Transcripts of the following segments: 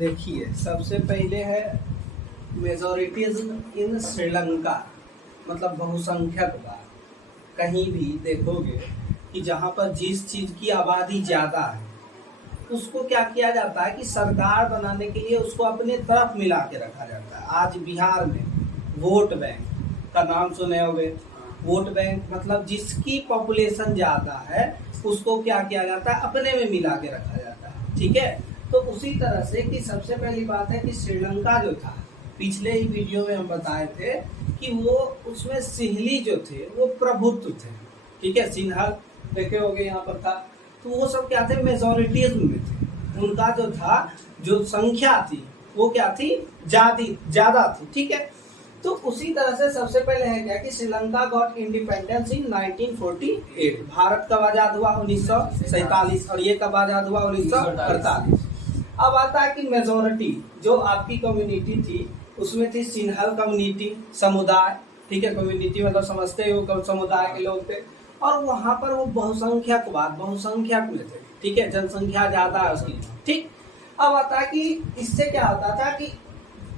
देखिए, सबसे पहले है मेजोरिटीज इन श्रीलंका, मतलब बहुसंख्यकवाद। कहीं भी देखोगे कि जहाँ पर जिस चीज की आबादी ज्यादा है उसको क्या किया जाता है कि सरकार बनाने के लिए उसको अपने तरफ मिला के रखा जाता है। आज बिहार में वोट बैंक का नाम सुने होंगे। वोट बैंक मतलब जिसकी पॉपुलेशन ज्यादा है उसको क्या किया जाता है, अपने में मिला के रखा जाता है। ठीक है, तो उसी तरह से कि सबसे पहली बात है कि श्रीलंका जो था, पिछले ही वीडियो में हम बताए थे कि वो उसमें सिंहली जो थे वो प्रभुत्व थे। ठीक है, सिंहल देखे होंगे यहाँ पर था, तो वो सब क्या थे, मेजोरिटीज में थे। उनका जो था, जो संख्या थी वो क्या थी, ज्यादा थी। ठीक है, तो उसी तरह से सबसे पहले है क्या कि Sri Lanka got independence in 1948। Bharat कब आजाद हुआ, 1947, और ये कब आजाद हुआ, 1948। अब आता है कि मेजोरिटी जो आपकी कम्युनिटी थी उसमें थी सिंहल कम्युनिटी, समुदाय। ठीक है, कम्युनिटी मतलब समझते हो समुदाय के लोग थे, और वहां पर वो बहुसंख्यक में थे। ठीक है, जनसंख्या ज्यादा है उसकी। ठीक, अब आता है कि इससे क्या होता था कि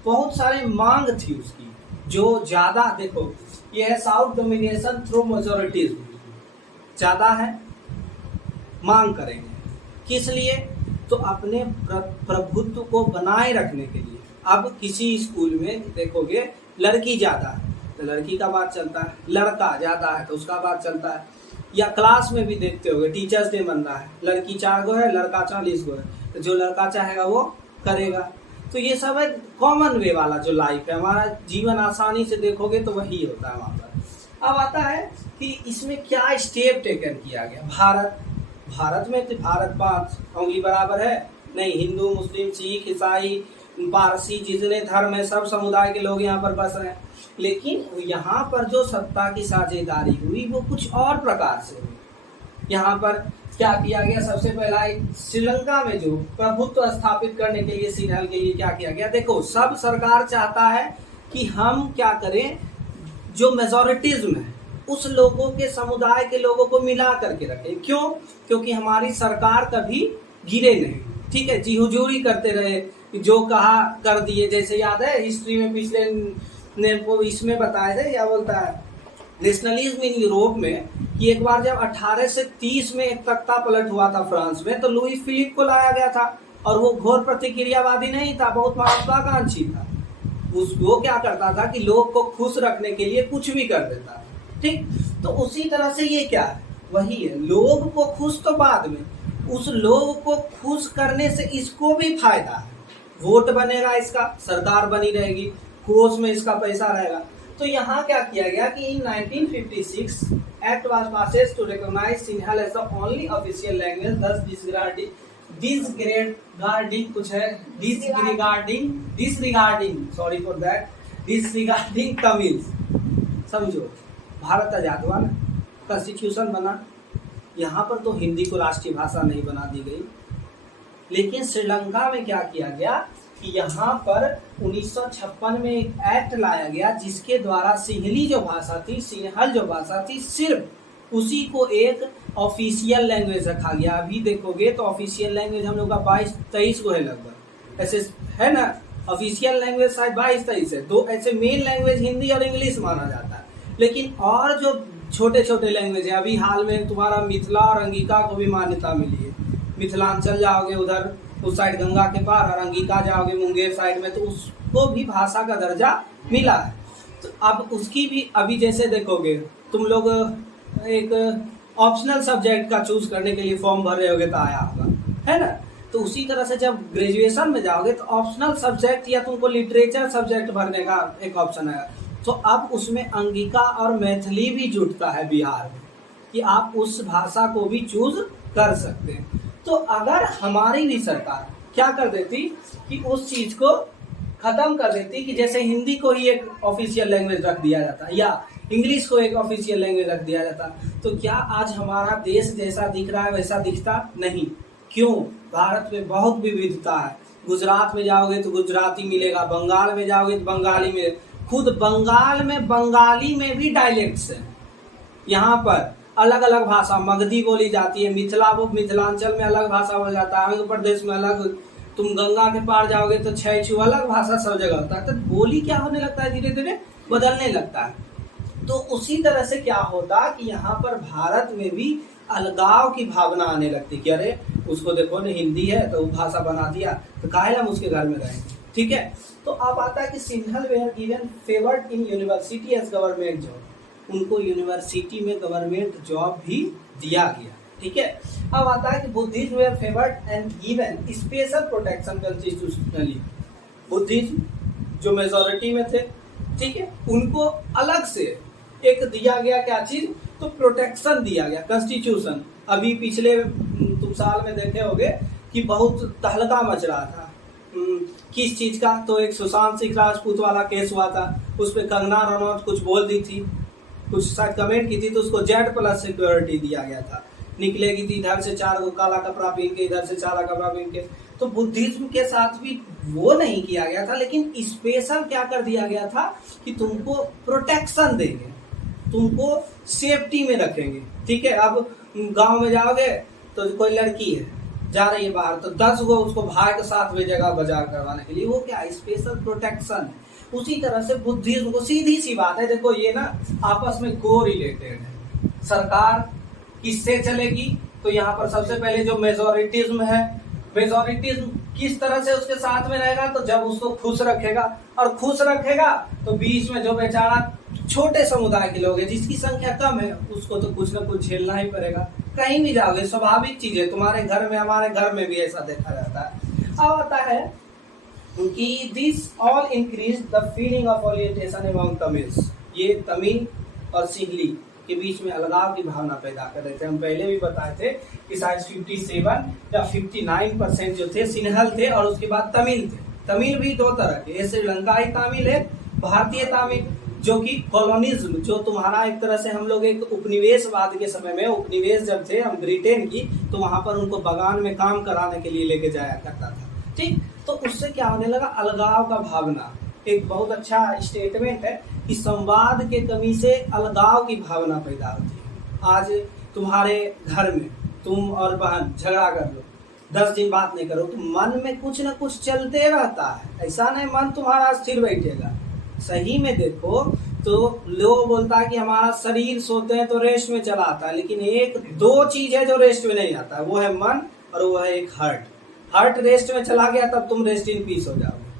बहुत सारे मांग थी उसकी जो ज्यादा, देखो ये है साउथ डोमिनेशन थ्रू मेजोरिटीज, ज्यादा है, मांग करेंगे किस लिए, तो अपने प्रभुत्व को बनाए रखने के लिए। अब किसी स्कूल में देखोगे लड़की ज्यादा है तो लड़की का बात चलता है, लड़का ज्यादा है तो उसका बात चलता है। या क्लास में भी देखते होगे टीचर्स डे बन रहा है, लड़की 4 गो है, लड़का 40 गो है, तो जो लड़का चाहेगा वो करेगा। तो ये सब है कॉमन वे वाला जो लाइफ है, हमारा जीवन आसानी से देखोगे तो वही होता है वहां पर। अब आता है कि इसमें क्या स्टेप टेकन किया गया। भारत में तो भारत 5 उंगली बराबर है नहीं, हिंदू मुस्लिम सिख ईसाई पारसी जितने धर्म है सब समुदाय के लोग यहाँ पर बस रहे हैं। लेकिन यहाँ पर जो सत्ता की साझेदारी हुई वो कुछ और प्रकार से हुई। यहाँ पर क्या किया गया, सबसे पहला श्रीलंका में जो प्रभुत्व स्थापित करने के लिए सिंहल के लिए क्या किया गया। देखो, सब सरकार चाहता है कि हम क्या करें, जो मेजोरिटीज में है उस लोगों के समुदाय के लोगों को मिला करके रखें। क्यों? क्योंकि हमारी सरकार कभी गिरे नहीं। ठीक है, जी हुजूरी करते रहे, जो कहा कर दिए। जैसे याद है हिस्ट्री में पिछले ने वो इसमें बताए थे, क्या बोलता है, नेशनलिज्म इन यूरोप में, कि एक बार जब 1830 में एक तख्ता पलट हुआ था फ्रांस में, तो लुई फिलिप को लाया गया था, और वो घोर प्रतिक्रियावादी नहीं था, बहुत महत्वाकांक्षी था। उसको क्या करता था कि लोग को खुश रखने के लिए कुछ भी कर देता था। ठीक, तो उसी तरह से ये क्या है, वही है, लोग को खुश तो बाद में, उस लोग को खुश करने से इसको भी फायदा है। वोट बनेगा, इसका सरकार बनी रहेगी, कोष में इसका पैसा रहेगा। तो यहाँ क्या किया गया कि in 1956 act was passed to recognise Sinhala as the only official language, thus disregarding Tamil. समझो, भारत आजाद हुआ ना, कॉन्स्टिट्यूशन बना, यहाँ पर तो हिंदी को राष्ट्रीय भाषा नहीं बना दी गई। लेकिन श्रीलंका में क्या किया गया कि यहाँ पर 1956 में एक एक्ट लाया गया जिसके द्वारा सिंहली जो भाषा थी, सिंहल जो भाषा थी, सिर्फ उसी को एक ऑफिशियल लैंग्वेज रखा गया। अभी देखोगे तो ऑफिशियल लैंग्वेज हम लोग का 22-23 को है लगभग, ऐसे है ना। ऑफिशियल लैंग्वेज शायद 22-23 है, तो ऐसे मेन लैंग्वेज हिंदी और इंग्लिश माना जाता है। लेकिन और जो छोटे छोटे लैंग्वेज है, अभी हाल में तुम्हारा मिथिला और अंगिका को भी मान्यता मिली है। मिथिलांचल जाओगे उधर उस साइड गंगा के पार, और अंगिका जाओगे मुंगेर साइड में, तो उसको भी भाषा का दर्जा मिला है। तो अब उसकी भी अभी जैसे देखोगे तुम लोग एक ऑप्शनल सब्जेक्ट का चूज करने के लिए फॉर्म भर रहे होगे तो आया होगा, है ना। तो उसी तरह से जब ग्रेजुएशन में जाओगे तो ऑप्शनल सब्जेक्ट या तुमको लिटरेचर सब्जेक्ट भरने का एक ऑप्शन है। तो अब उसमें अंगिका और मैथिली भी जुड़ता है बिहार में, कि आप उस भाषा को भी चूज कर सकते हैं। तो अगर हमारी भी सरकार क्या कर देती कि उस चीज को खत्म कर देती, कि जैसे हिंदी को ही एक ऑफिशियल लैंग्वेज रख दिया जाता या इंग्लिश को एक ऑफिशियल लैंग्वेज रख दिया जाता, तो क्या आज हमारा देश जैसा दिख रहा है वैसा दिखता नहीं। क्यों? भारत में बहुत विविधता है। गुजरात में जाओगे तो गुजराती मिलेगा, बंगाल में जाओगे तो बंगाली मिलेगा। खुद बंगाल में बंगाली में भी डायलेक्ट्स है। यहाँ पर अलग अलग भाषा मगधी बोली जाती है, मिथिलांचल में अलग भाषा बोला जाता है, आंध्र प्रदेश में अलग, तुम गंगा के पार जाओगे तो छह छू अलग भाषा सब जगह होता है, तो बोली क्या होने लगता है, धीरे धीरे बदलने लगता है। तो उसी तरह से क्या होता कि यहाँ पर भारत में भी अलगाव की भावना आने लगती कि अरे उसको देखो ना हिंदी है तो भाषा बना दिया, तो काहे हम उसके घर में रहेंगे। ठीक है, तो अब आता है कि Sinhala were given favoured in university as government job, उनको यूनिवर्सिटी में गवर्नमेंट जॉब भी दिया गया। ठीक है, अब आता है कि Buddhism were favoured and given special protection constitutionally, Buddhism जो मेजॉरिटी में थे, ठीक है, उनको अलग से एक दिया गया क्या चीज, तो प्रोटेक्शन दिया गया कॉन्स्टिट्यूशन। अभी पिछले तुम साल में देखे होगे कि बहुत तहलका मच रहा था किस चीज का, तो एक सुशांत सिंह राजपूत वाला केस हुआ था, उस पर कंगना रनौत कुछ बोल दी थी, कुछ शायद कमेंट की थी, तो उसको Z+ सिक्योरिटी दिया गया था, निकलेगी थी इधर से 4 काला कपड़ा पहन के, इधर से 4 कपड़ा पहन के। तो बुद्धिज्म के साथ भी वो नहीं किया गया था, लेकिन स्पेशल क्या कर दिया गया था कि तुमको प्रोटेक्शन देंगे, तुमको सेफ्टी में रखेंगे। ठीक है, अब गांव में जाओगे तो कोई लड़की है जा रही है बाहर, तो 10 गो उसको भाई के साथ भेजेगा बाजार करवाने के लिए, वो क्या स्पेशल प्रोटेक्शन। उसी तरह से बुद्धिज्म को सीधी सी बात है, देखो ये ना आपस में को रिलेटेड है। सरकार किससे चलेगी, तो यहाँ पर सबसे पहले जो मेजोरिटिज्म है, मेजोरिटिज्म किस तरह से उसके साथ में रहेगा, तो जब उसको खुश रखेगा, और खुश रखेगा तो बीच में जो बेचारा छोटे समुदाय के लोग हैं जिसकी संख्या कम है, उसको तो कुछ ना कुछ झेलना ही पड़ेगा। कहीं भी जाओगे स्वाभाविक चीज है, तुम्हारे घर में हमारे घर में भी ऐसा देखा जाता है। अब आता है कि this all increase the feeling of orientation among Tamils, ये तमिल और सिंहली के बीच में अलगाव की भावना पैदा कर रहे थे। हम पहले भी बताए थे कि शायद 57 या 59% जो थे सिन्हल थे, और उसके बाद तमिल थे। तमिल भी 2 तरह के, श्रीलंकाई तमिल है, भारतीय तमिल, जो कि कॉलोनिज्म, जो तुम्हारा एक तरह से हम लोग एक उपनिवेशवाद के समय में, उपनिवेश जब थे हम ब्रिटेन की, तो वहां पर उनको बगान में काम कराने के लिए लेके जाया करता था। ठीक, तो उससे क्या होने लगा, अलगाव का भावना। एक बहुत अच्छा स्टेटमेंट है कि संवाद के कमी से अलगाव की भावना पैदा होती है। आज तुम्हारे घर में तुम और बहन झगड़ा कर लो, 10 दिन बात नहीं करो, तो मन में कुछ ना कुछ चलते रहता है, ऐसा नहीं मन तुम्हारा स्थिर बैठेगा। सही में देखो तो लोग बोलता है कि हमारा शरीर सोते हैं तो रेस्ट में चला आता है, लेकिन 1-2 चीज है जो रेस्ट में नहीं आता है, वो है मन और वो है एक हार्ट रेस्ट में चला गया तब तुम रेस्ट इन पीस हो जाओगे,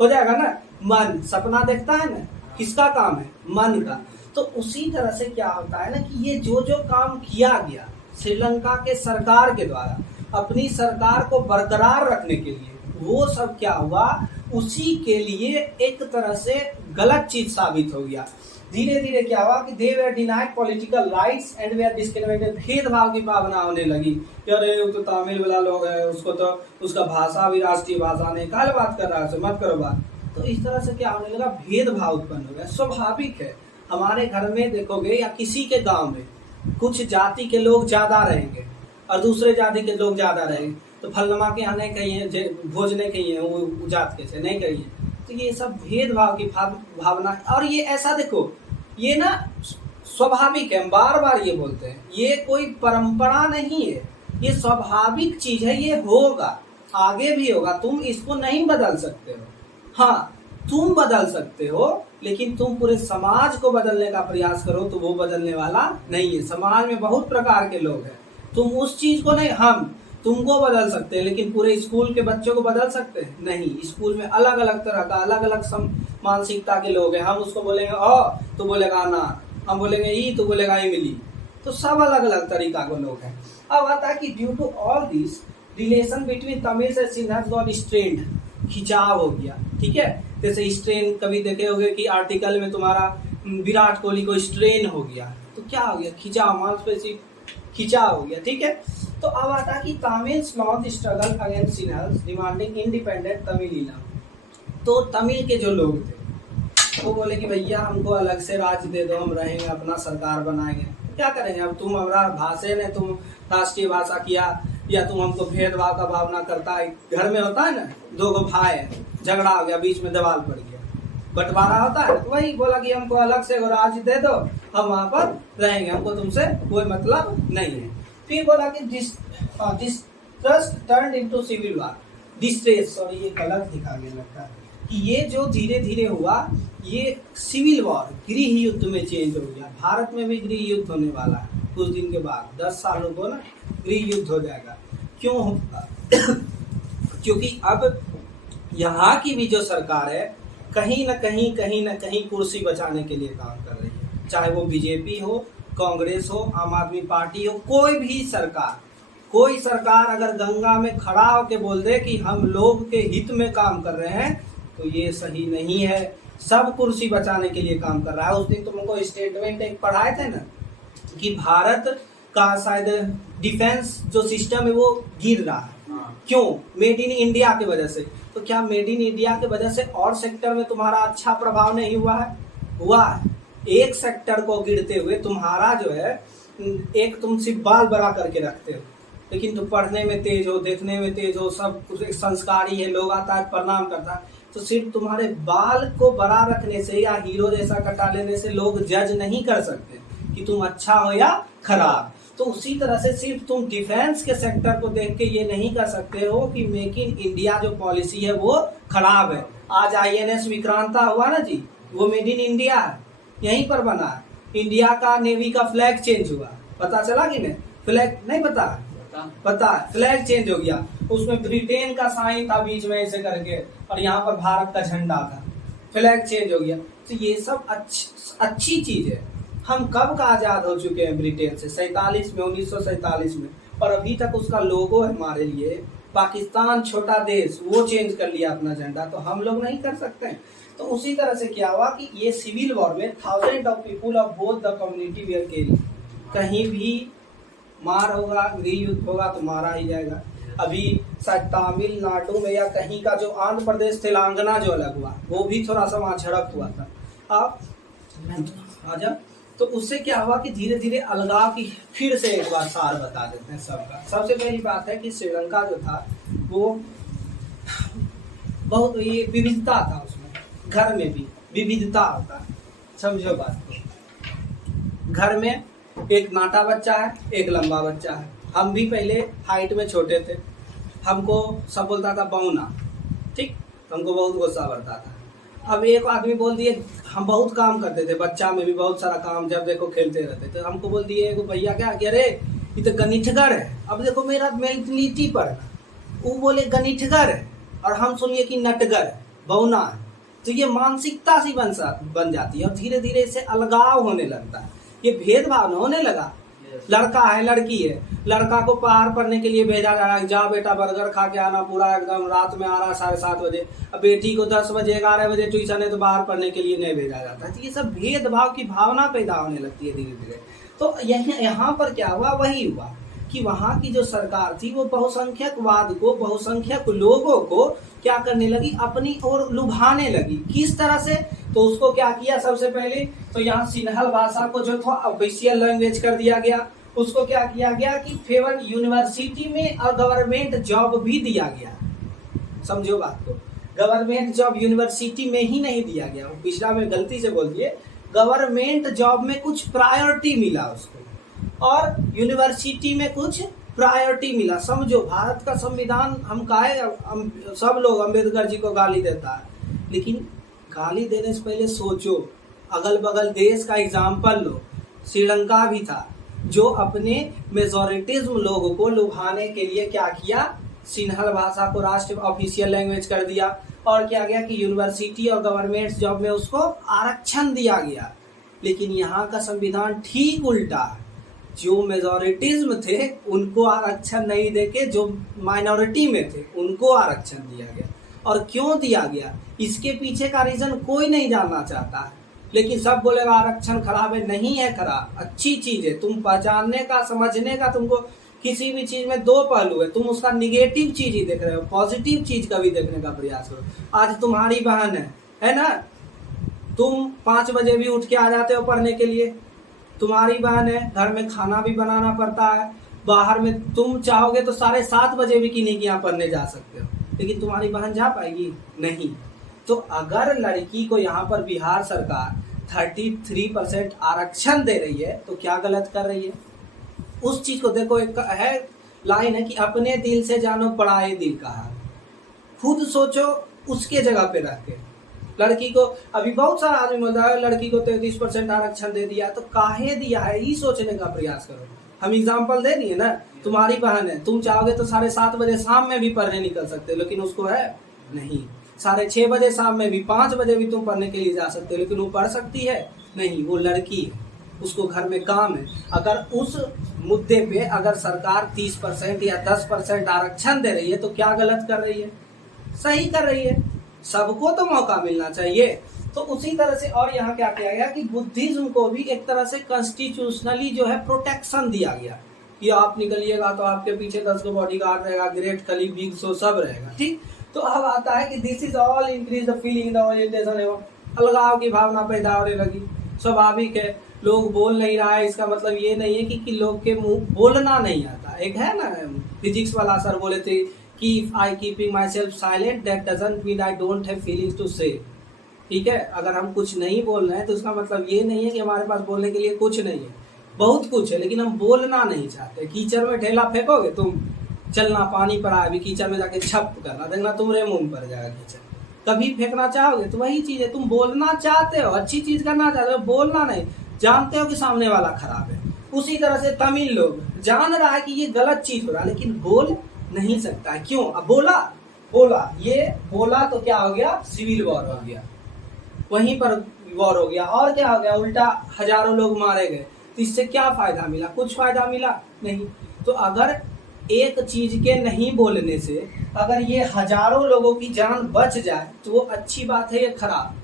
हो जाएगा ना। मन सपना देखता है ना, किसका काम है, मन का। तो उसी तरह से क्या होता है ना कि ये जो जो काम किया गया श्रीलंका के सरकार के द्वारा अपनी सरकार को बरकरार रखने के लिए, वो सब क्या हुआ, उसी के लिए एक तरह से गलत चीज साबित हो गया। धीरे धीरे क्या हुआ कि they were denied political rights and वे आर डिस्क्रिमिनेटेड, भेदभाव की भावना होने लगी। अरे वो तो तमिल वाला लोग है, उसको तो उसका भाषा भी राष्ट्रीय भाषा नहीं, कल बात कर रहा है, मत करो बात। तो इस तरह से क्या होने लगा, भेदभाव उत्पन्न हो गया। स्वाभाविक है, हमारे घर में देखोगे या किसी के गांव में कुछ जाति के लोग ज्यादा रहेंगे और दूसरे जाति के लोग ज्यादा रहेंगे, तो फलनमा के यहाँ नहीं कहिए, भोज नहीं कहिए, वो जात के से नहीं कहिए। तो ये सब भेदभाव की भावना, और ये ऐसा देखो, ये ना स्वाभाविक है, हम बार बार ये बोलते हैं, ये कोई परंपरा नहीं है, ये स्वाभाविक चीज है, ये होगा, आगे भी होगा, तुम इसको नहीं बदल सकते हो। हाँ, तुम बदल सकते हो, लेकिन तुम पूरे समाज को बदलने का प्रयास करो तो वो बदलने वाला नहीं है। समाज में बहुत प्रकार के लोग हैं, तुम उस चीज को नहीं, हम तुमको बदल सकते हैं, लेकिन पूरे स्कूल के बच्चों को बदल सकते हैं नहीं। स्कूल में अलग अलग तरह का, अलग अलग मानसिकता के लोग हैं। हम उसको बोलेंगे तो बोलेगा ना, हम बोलेंगे ई तो बोलेगा इमली, तो सब अलग अलग तरीका के लोग हैं। अब आता है कि due to all this relation between Tamil से सिन्हा गॉट स्ट्रेन्ड, खिंचाव हो गया। ठीक है, जैसे स्ट्रेन कभी देखे होगे कि आर्टिकल में तुम्हारा विराट कोहली को स्ट्रेन हो गया, तो क्या हो गया, खिंचाव, मांसपेशी खिंचाव हो गया। ठीक है, तो अब आता है कि Tamils launch struggle against Sinhalas demanding independent Tamilian. तो तमिल के जो लोग थे वो बोले कि भैया हमको अलग से राज्य दे दो, हम रहेंगे, अपना सरकार बनाएंगे। क्या करेंगे, अब तुम हमारा भाषा ने तुम राष्ट्रीय भाषा किया, या तुम हमको भेदभाव का भावना करता है। घर में होता है ना, 2 भाई है, झगड़ा हो गया, बीच में दीवार पड़ गया, बंटवारा होता है, तो वही बोला कि हमको अलग से राज्य दे दो, हम वहां पर रहेंगे, हमको तुमसे कोई मतलब नहीं है। फिर बोला कि this trust turned into civil war, distress, sorry ये गलत लिखा गया लगता है, कि ये जो धीरे धीरे हुआ ये सिविल वॉर, गृह युद्ध में चेंज हो गया। भारत में भी गृह युद्ध होने वाला है कुछ दिन के बाद, 10 सालों को ना गृह युद्ध हो जाएगा। क्यों होगा? क्योंकि अब यहाँ की भी जो सरकार है कहीं ना कहीं कुर्सी बचाने के लिए काम कर रही है, चाहे वो बीजेपी हो, कांग्रेस हो, आम आदमी पार्टी हो, कोई सरकार अगर गंगा में खड़ा होकर बोल दे कि हम लोग के हित में काम कर रहे हैं तो ये सही नहीं है। सब कुर्सी बचाने के लिए काम कर रहा है। उस दिन तुमको स्टेटमेंट एक पढ़ाए थे ना कि भारत का शायद डिफेंस जो सिस्टम है वो गिर रहा है। क्यों? मेड इन इंडिया की वजह से। तो क्या मेड इन इंडिया की वजह से और सेक्टर में तुम्हारा अच्छा प्रभाव नहीं हुआ है? हुआ है। एक सेक्टर को गिरते हुए तुम्हारा जो है, एक तुम सिर्फ बाल बड़ा करके रखते हो, लेकिन तुम पढ़ने में तेज हो, देखने में तेज हो, सब कुछ संस्कारी है, लोग आता है प्रणाम करता है, तो सिर्फ तुम्हारे बाल को बड़ा रखने से या हीरो जैसा कटा लेने से लोग जज नहीं कर सकते कि तुम अच्छा हो या खराब। तो उसी तरह से सिर्फ तुम डिफेंस के सेक्टर को देख के ये नहीं कर सकते हो कि मेक इन इंडिया जो पॉलिसी है वो खराब है। आज INS विक्रांता हुआ ना जी, वो मेड इन इंडिया है, यहीं पर बना है। इंडिया का नेवी का फ्लैग चेंज हुआ, पता चला कि नहीं? फ्लैग नहीं पता है, फ्लैग चेंज हो गया। उसमें ब्रिटेन का साइन था बीच में ऐसे करके, और यहाँ पर भारत का झंडा था, फ्लैग चेंज हो गया। तो ये सब अच्छी चीज है। हम कब का आजाद हो चुके हैं ब्रिटेन से? 1947 में, और अभी तक उसका लोगो है हमारे लिए। पाकिस्तान छोटा देश, वो चेंज कर लिया अपना झंडा, तो हम लोग नहीं कर सकते हैं। तो उसी तरह से क्या हुआ कि ये सिविल वॉर में thousand of people of both the community were caring, कहीं भी मार होगा, गृह युद्ध होगा तो मारा ही जाएगा। अभी शायद तमिलनाडु में या कहीं का जो आंध्र प्रदेश तेलंगाना जो अलग हुआ, वो भी थोड़ा सा वहाँ झड़प हुआ था। अब आजा, तो उससे क्या हुआ कि धीरे धीरे अलगाव की फिर से एक बार सार बता देते हैं सबका। सबसे पहली बात है कि श्रीलंका जो था वो बहुत ये विविधता था, उसमें घर में भी विविधता होता है। समझो बात को, घर में एक नाटा बच्चा है, एक लंबा बच्चा है। हम भी पहले हाइट में छोटे थे, हमको सब बोलता था बौना, ठीक, हमको बहुत गुस्सा बढ़ता था। अब एक आदमी बोल दिए, हम बहुत काम करते थे बच्चा में भी, बहुत सारा काम, जब देखो खेलते रहते थे। हमको बोल दिए भैया क्या कि अरे ये तो गणितगर है। अब देखो मेरा मेंटलिटी पर, वो बोले गणितगर है और हम सुनिए कि नटगर है, बौना है। तो ये मानसिकता सी बन जाती है, और धीरे धीरे इससे अलगाव होने लगता है। ये भेदभाव होने लगा। लड़का है, लड़की है, लड़का को पहाड़ पढ़ने के लिए भेजा जा रहा है, जा बेटा बर्गर खा के आना, पूरा एकदम रात में आ रहा है 7:30 बजे। अब बेटी को 10 बजे 11 बजे ट्यूशन है तो बाहर पढ़ने के लिए नहीं भेजा जाता है। तो ये सब भेदभाव की भावना पैदा होने लगती है धीरे धीरे। तो यहाँ पर क्या हुआ, वही हुआ कि वहाँ की जो सरकार थी वो बहुसंख्यकवाद को, बहुसंख्यक लोगों को क्या करने लगी, अपनी ओर लुभाने लगी। किस तरह से? तो उसको क्या किया, सबसे पहले तो यहाँ सिंहल भाषा को जो था ऑफिशियल लैंग्वेज कर दिया गया। उसको क्या किया गया कि फेवर यूनिवर्सिटी में और गवर्नमेंट जॉब भी दिया गया। समझो बात को, गवर्नमेंट जॉब यूनिवर्सिटी में ही नहीं दिया गया, पिछला में गलती से बोल दिए, गवर्नमेंट जॉब में कुछ प्रायोरिटी मिला उसको, और यूनिवर्सिटी में कुछ प्रायोरिटी मिला। समझो, भारत का संविधान हम सब लोग अम्बेडकर जी को गाली देता है, लेकिन गाली देने से पहले सोचो, अगल बगल देश का एग्जाम्पल लो। श्रीलंका भी था जो अपने मेजोरिटीज्म लोगों को लुभाने के लिए क्या किया, सिंहल भाषा को राष्ट्र ऑफिशियल लैंग्वेज कर दिया, और क्या गया कि यूनिवर्सिटी और गवर्नमेंट जॉब में उसको आरक्षण दिया गया। लेकिन यहाँ का संविधान ठीक उल्टा, जो मेजोरिटीज्म थे उनको आरक्षण नहीं देके जो माइनॉरिटी में थे उनको आरक्षण दिया गया। और क्यों दिया गया, इसके पीछे का रीजन कोई नहीं जानना चाहता है, लेकिन सब बोलेगा आरक्षण खराब है। नहीं है खराब, अच्छी चीज है। तुम पहचानने का, समझने का, तुमको किसी भी चीज में दो पहलू है, तुम उसका निगेटिव चीज ही देख रहे हो, पॉजिटिव चीज कभी देखने का प्रयास करो। आज तुम्हारी बहन है ना, तुम 5 बजे भी उठ के आ जाते हो पढ़ने के लिए, तुम्हारी बहन है, घर में खाना भी बनाना पड़ता है, बाहर में तुम चाहोगे तो 7:30 बजे भी किन्हीं के यहाँ पढ़ने जा सकते हो, लेकिन तुम्हारी बहन जा पाएगी? नहीं। तो अगर लड़की को यहाँ पर बिहार सरकार 33% आरक्षण दे रही है तो क्या गलत कर रही है? उस चीज को देखो, एक है लाइन है कि अपने दिल से जानो पराये दिल का हाल। खुद सोचो उसके जगह पे रह के। लड़की को अभी बहुत सारा आदमी बोलता है लड़की को 33% आरक्षण दे दिया, तो काहे दिया है ये सोचने का प्रयास करो। हम एग्जाम्पल दे दिए ना, तुम्हारी बहन है, तुम चाहोगे तो 7:30 शाम में भी पढ़ने निकल सकते हो, लेकिन उसको है नहीं। 6:30 शाम में भी, 5 बजे भी तुम पढ़ने के लिए जा सकते हो, लेकिन वो पढ़ सकती है नहीं, वो लड़की है, उसको घर में काम है। अगर उस मुद्दे पे अगर सरकार 30% या 10% आरक्षण दे रही है तो क्या गलत कर रही है? सही कर रही है। सबको तो मौका मिलना चाहिए। तो उसी तरह से और यहाँ क्या किया गया कि बुद्धिज्म को भी एक तरह से कॉन्स्टिट्यूशनली जो है प्रोटेक्शन दिया गया कि आप निकलिएगा तो आपके पीछे 10 को बॉडीगार्ड रहेगा, ग्रेट खलीफ बिग शो सब रहेगा, ठीक। तो अब आता है कि this is all increase the feeling the orientation एवं अलगाव की भावना पैदा होने लगी। स्वाभाविक है, लोग बोल नहीं रहा है, इसका मतलब ये नहीं है कि लोग के मुंह बोलना नहीं आता। एक है ना फिजिक्स वाला सर बोले थे कि I keeping myself silent that doesn't mean I don't have feelings to say. ठीक है, अगर हम कुछ नहीं बोल रहे हैं तो उसका मतलब ये नहीं है कि हमारे पास बोलने के लिए कुछ नहीं है, बहुत कुछ है, लेकिन हम बोलना नहीं चाहते। कीचड़ में ढेला फेंकोगे तुम, चलना पानी पर आए, अभी कीचड़ में जाके छप करना, देखना तुम्हारे मुंह पर जाएगा कीचड़। कभी फेंकना चाहोगे तो वही चीज है, तुम बोलना चाहते हो, अच्छी चीज करना चाहते हो, बोलना नहीं, जानते हो कि सामने वाला खराब है। उसी तरह से तमिल लोग जान रहा है कि ये गलत चीज हो रहा है, लेकिन बोल नहीं सकता है। क्यों? अब बोला तो क्या हो गया? सिविल वॉर हो गया, वहीं पर वॉर हो गया। और क्या हो गया? उल्टा हजारों लोग मारे गए। तो इससे क्या फायदा मिला? कुछ फायदा मिला नहीं। तो अगर एक चीज के नहीं बोलने से अगर ये हजारों लोगों की जान बच जाए तो वो अच्छी बात है या खराब?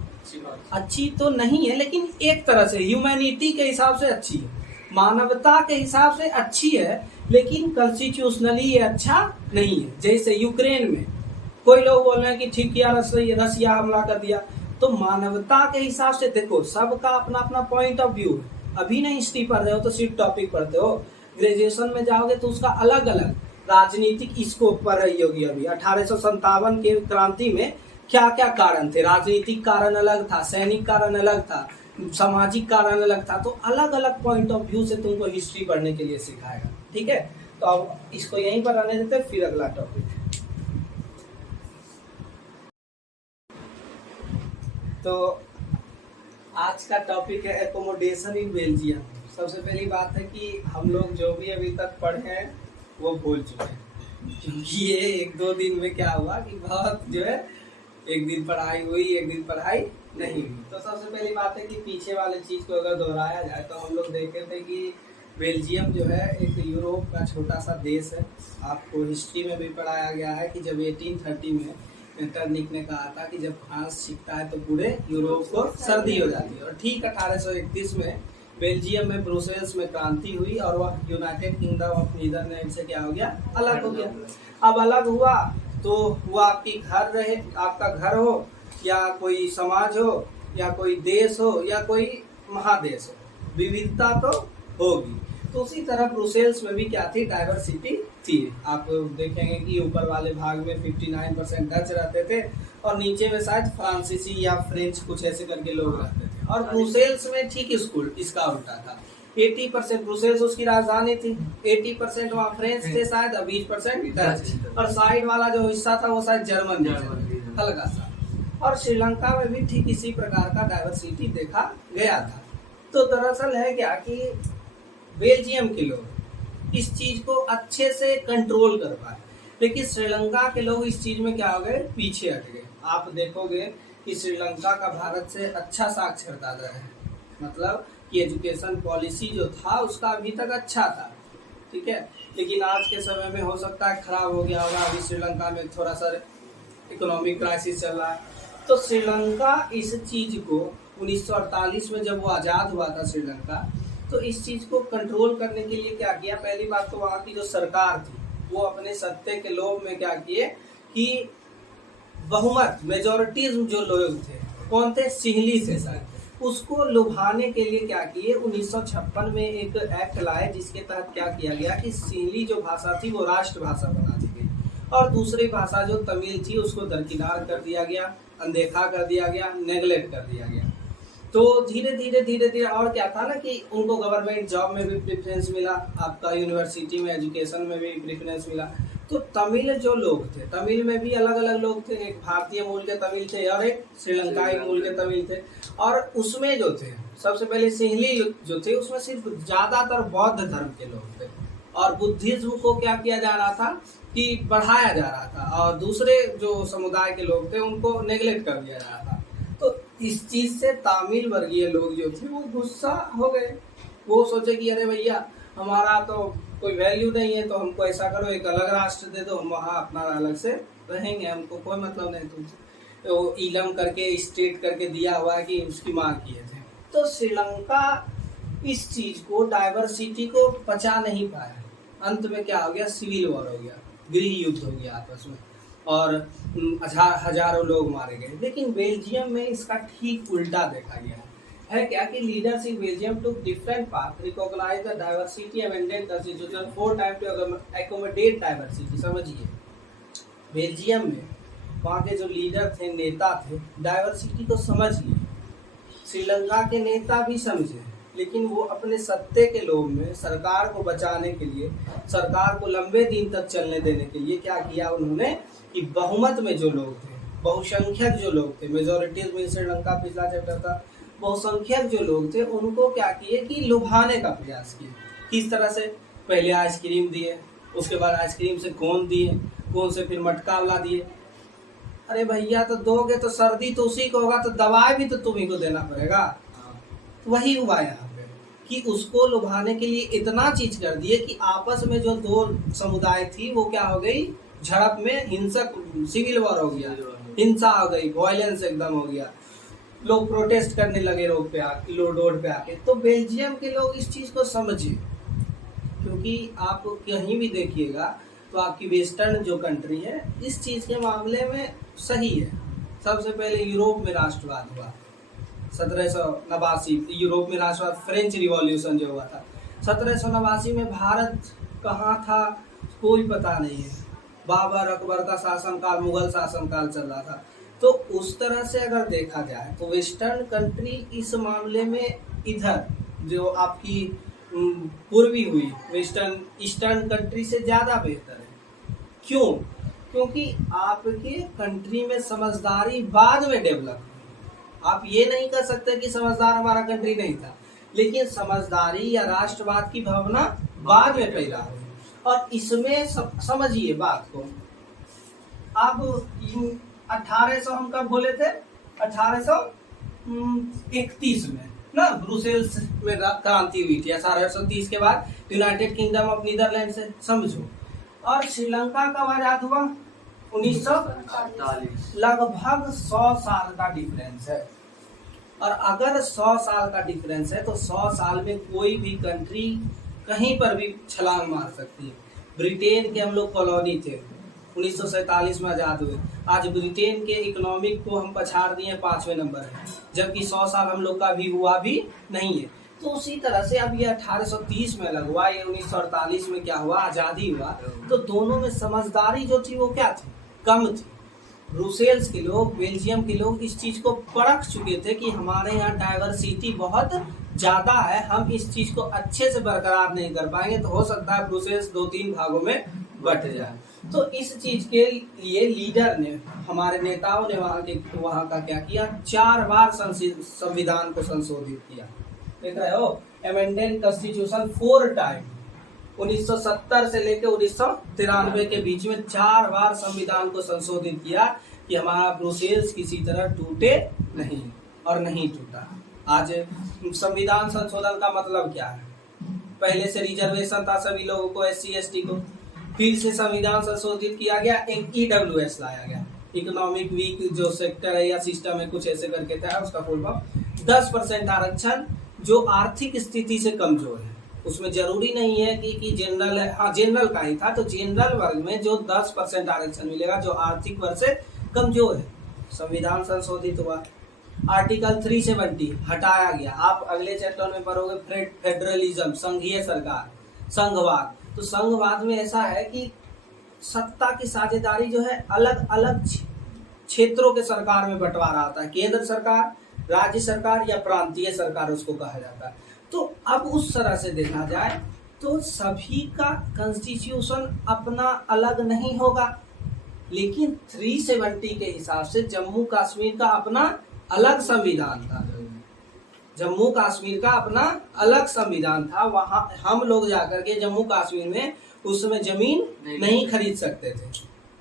अच्छी तो नहीं है, लेकिन एक तरह से ह्यूमैनिटी के हिसाब से अच्छी है, मानवता के हिसाब से अच्छी है, लेकिन कॉन्स्टिट्यूशनली ये अच्छा नहीं है। जैसे यूक्रेन में कोई लोग बोल रहे हैं कि ठीक किया रसिया हमला कर दिया, तो मानवता के हिसाब से देखो, सबका अपना अपना पॉइंट ऑफ व्यू है। अभी नहीं हिस्ट्री पढ़ रहे हो तो सिर्फ टॉपिक पढ़ते हो, ग्रेजुएशन में जाओगे तो उसका अलग अलग राजनीतिक स्कोप पढ़ रही होगी। अभी 1857 के क्रांति में क्या क्या कारण थे, राजनीतिक कारण अलग था, सैनिक कारण अलग था, सामाजिक कारण अलग था। तो अलग अलग पॉइंट ऑफ व्यू से तुमको हिस्ट्री पढ़ने के लिए सिखाएगा। ठीक है, तो अब इसको यहीं पर रहने देते, फिर अगला टॉपिक। तो आज का टॉपिक है एकोमोडेशन इन बेल्जियम। सबसे पहली बात है कि हम लोग जो भी अभी तक पढ़े हैं वो भूल चुके हैं, क्योंकि ये 1-2 दिन में क्या हुआ कि बहुत जो है, एक दिन पढ़ाई हुई, एक दिन पढ़ाई नहीं हुई। तो सबसे पहली बात है कि पीछे वाले चीज को अगर दोहराया जाए तो हम लोग देखे थे कि बेल्जियम जो है एक यूरोप का छोटा सा देश है। आपको हिस्ट्री में भी पढ़ाया गया है कि जब 1830 में मेटरनिक ने कहा था कि जब फ्रांस छिपता है तो पूरे यूरोप को सर्दी हो जाती है। और ठीक 1831 में बेल्जियम में ब्रुसेल्स में क्रांति हुई और वह यूनाइटेड किंगडम ऑफ नीदरलैंड से क्या हो गया? अलग हो गया। अब अलग हुआ तो वो आपकी घर रहे, आपका घर हो या कोई समाज हो या कोई देश हो या कोई महादेश हो, विविधता तो होगी। तो उसी तरह ब्रुसेल्स में भी क्या थी? डाइवर्सिटी थी। आप देखेंगे कि ऊपर वाले भाग में 59% डच रहते थे और नीचे में शायद फ्रांसीसी या फ्रेंच कुछ ऐसे करके लोग रहते थे। और ब्रुसेल्स में ठीक इसका उल्टा था, 80% ब्रुसेल्स उसकी राजधानी थी, 80% वहाँ फ्रेंच थे शायद, 20% डच, और साइड वाला जो हिस्सा था वो शायद जर्मन हल्का सा। और श्रीलंका में भी ठीक इसी प्रकार का डाइवर्सिटी देखा गया था। तो दरअसल है क्या कि बेल्जियम के लोग इस चीज को अच्छे से कंट्रोल कर पाए, लेकिन श्रीलंका के लोग इस चीज में क्या हो गए? पीछे हट गए। आप देखोगे कि श्रीलंका का भारत से अच्छा साक्षरता दर है, मतलब कि एजुकेशन पॉलिसी जो था उसका अभी तक अच्छा था। ठीक है, लेकिन आज के समय में हो सकता है खराब हो गया होगा। अभी श्रीलंका में थोड़ा सा इकोनॉमिक क्राइसिस चल रहा है। तो श्रीलंका इस चीज को 1948 में जब वो आज़ाद हुआ था श्रीलंका, तो इस चीज को कंट्रोल करने के लिए क्या किया? पहली बात तो वहाँ की जो सरकार थी वो अपने सत्ते के लोभ में क्या किए कि बहुमत मेजोरिटीज जो लोग थे, कौन थे? सिंहली से शायद, उसको लुभाने के लिए क्या किए? 1956 में एक एक्ट लाए जिसके तहत क्या किया गया कि सिंहली जो भाषा थी वो राष्ट्रभाषा बना दी गई और दूसरी भाषा जो तमिल थी उसको दरकिनार कर दिया गया, अनदेखा कर दिया गया, नेग्लेक्ट कर दिया गया। तो धीरे धीरे और क्या था ना कि उनको गवर्नमेंट जॉब में भी प्रेफरेंस मिला, आपका यूनिवर्सिटी में एजुकेशन में भी प्रेफरेंस मिला। तो तमिल जो लोग थे, तमिल में भी अलग अलग लोग थे, एक भारतीय मूल के तमिल थे और एक श्रीलंकाई मूल के तमिल थे। और उसमें जो थे सबसे पहले सिंहली जो थे उसमें सिर्फ ज्यादातर बौद्ध धर्म के लोग थे, और बुद्धिज्म को क्या किया जा रहा था कि बढ़ाया जा रहा था, और दूसरे जो समुदाय के लोग थे उनको नेग्लेक्ट कर दिया जा रहा था। तो इस चीज से तमिल वर्गीय लोग जो थे वो गुस्सा हो गए। वो सोचे कि अरे भैया हमारा तो कोई वैल्यू नहीं है, तो हमको ऐसा करो एक अलग राष्ट्र दे दो, हम वहाँ अपना अलग से रहेंगे, हमको कोई मतलब नहीं तुमसे। तो इलम करके स्टेट करके दिया हुआ है कि उसकी मांग किए थे। तो श्रीलंका इस चीज को, डाइवर्सिटी को पचा नहीं पाया। अंत में क्या हो गया, सिविल वॉर हो गया, गृह युद्ध हो गया आपस में, और हजारों लोग मारे गए। लेकिन बेल्जियम में इसका ठीक उल्टा देखा गया है क्या कि leaders in Belgium took different path, recognise the diversity, amended constitution 4 time to accommodate diversity. समझिए, बेल्जियम में वहाँ के जो लीडर थे, नेता थे, डाइवर्सिटी को समझ लिए। श्रीलंका के नेता भी समझे, लेकिन वो अपने सत्ते के लोभ में सरकार को बचाने के लिए, सरकार को लंबे दिन तक चलने देने के लिए क्या किया उन्होंने कि बहुमत में जो लोग थे, बहुसंख्यक जो लोग थे, मेजोरिटीज में श्रीलंका पिछला चैप्टर था, बहुसंख्यक जो लोग थे उनको क्या किए कि लुभाने का प्रयास किए। किस तरह से, पहले आइसक्रीम दिए, उसके बाद आइसक्रीम से कोन दिए, कोन से फिर मटका वाला दिए। अरे भैया तो दोगे तो सर्दी तो उसी को होगा, तो दवाई भी तो तुम्ही को देना पड़ेगा। तो वही हुआ यहाँ पे कि उसको लुभाने के लिए इतना चीज कर दिए कि आपस में जो दो समुदाय थी वो क्या हो गई, झड़प में हिंसक सिविल वॉर हो गया, हिंसा हो गई, वायलेंस एकदम हो गया, लोग प्रोटेस्ट करने लगे रोड पे आके। तो बेल्जियम के लोग इस चीज को समझे, क्योंकि आप कहीं भी देखिएगा तो आपकी वेस्टर्न जो कंट्री है इस चीज के मामले में सही है। सबसे पहले यूरोप में राष्ट्रवाद हुआ 1789, यूरोप में राष्ट्रवाद, फ्रेंच रिवॉल्यूशन जो हुआ था 1789 में। भारत कहाँ था कोई पता नहीं है, बाबर अकबर का शासनकाल, मुगल शासनकाल चल रहा था। तो उस तरह से अगर देखा जाए तो वेस्टर्न कंट्री इस मामले में, इधर जो आपकी पूर्वी हुई वेस्टर्न ईस्टर्न कंट्री से ज्यादा बेहतर है। क्यों? क्योंकि आपके कंट्री में समझदारी बाद में डेवलप हुई। आप ये नहीं कर सकते कि समझदार हमारा कंट्री नहीं था, लेकिन समझदारी या राष्ट्रवाद की भावना बाद में पैदा हुई। और इसमें समझिए बात को, अब 1800 हम कब बोले थे, 1831 में ना ब्रुसेल्स में क्रांति हुई थी। 1830 के बाद यूनाइटेड किंगडम ऑफ नीदरलैंड से, समझो। और श्रीलंका कब आजाद हुआ, 1948। लगभग 100 साल का डिफरेंस है। और अगर 100 साल का डिफरेंस है तो 100 साल में कोई भी कंट्री कहीं पर भी छलांग मार सकती है। ब्रिटेन के हम लोग कॉलोनी थे, 1947 में आजाद हुए। आज ब्रिटेन के इकोनॉमिक को हम पछाड़ दिए 5वें नंबर है, जबकि 100 साल हम लोग का भी हुआ भी नहीं है। तो उसी तरह से अब ये 1830 में अलग हुआ, ये 1948 में क्या हुआ, आजादी हुआ। तो दोनों में समझदारी जो थी वो क्या थी, कम थी। ब्रुसेल्स के लोग, बेल्जियम के लोग इस चीज को परख चुके थे कि हमारे यहाँ डाइवर्सिटी बहुत ज्यादा है, हम इस चीज को अच्छे से बरकरार नहीं कर पाएंगे, तो हो सकता है ब्रुसेल्स 2-3 भागों में बट जाए। तो इस चीज के लिए लीडर ने, हमारे नेताओं ने वहाँ का क्या किया, 4 बार संविधान को संशोधित किया। देख रहे हो, अमेंडेड कॉन्स्टिट्यूशन 4 टाइम, 1970 से लेकर 1993 के बीच में 4 बार संविधान को संशोधित किया कि हमारा ब्रुसेल्स किसी तरह टूटे नहीं, और नहीं टूटा। आज संविधान संशोधन का मतलब क्या है, पहले से रिजर्वेशन था सभी लोगों को, SC ST को, फिर से संविधान संशोधित किया गया, एक EWS लाया गया, इकोनॉमिक वीक जो सेक्टर है या सिस्टम है, कुछ ऐसे करके था उसका फुल फॉर्म। 10% आरक्षण जो आर्थिक स्थिति से कमजोर है, उसमें जरूरी नहीं है कि जनरल है, हाँ जनरल का ही था, तो जनरल वर्ग में जो 10% आरक्षण मिलेगा जो आर्थिक वर्ग से कमजोर है। संविधान संशोधित हुआ, आर्टिकल 370 हटाया गया। आप अगले चैप्टर में पढ़ोगे फेडरलिज्म, संघीय सरकार, संघवाद। तो संघवाद में ऐसा है कि सत्ता की साझेदारी जो है अलग अलग क्षेत्रों के सरकार में बंटवारा आता है, केंद्र सरकार, राज्य सरकार या प्रांतीय सरकार उसको कहा जाता है। तो अब उस तरह से देखा जाए तो सभी का कॉन्स्टिट्यूशन अपना अलग नहीं होगा, लेकिन 370 के हिसाब से जम्मू कश्मीर का अपना अलग संविधान था। जम्मू कश्मीर का अपना अलग संविधान था। वहां हम लोग जाकर के जम्मू कश्मीर में उस समय जमीन नहीं खरीद सकते थे।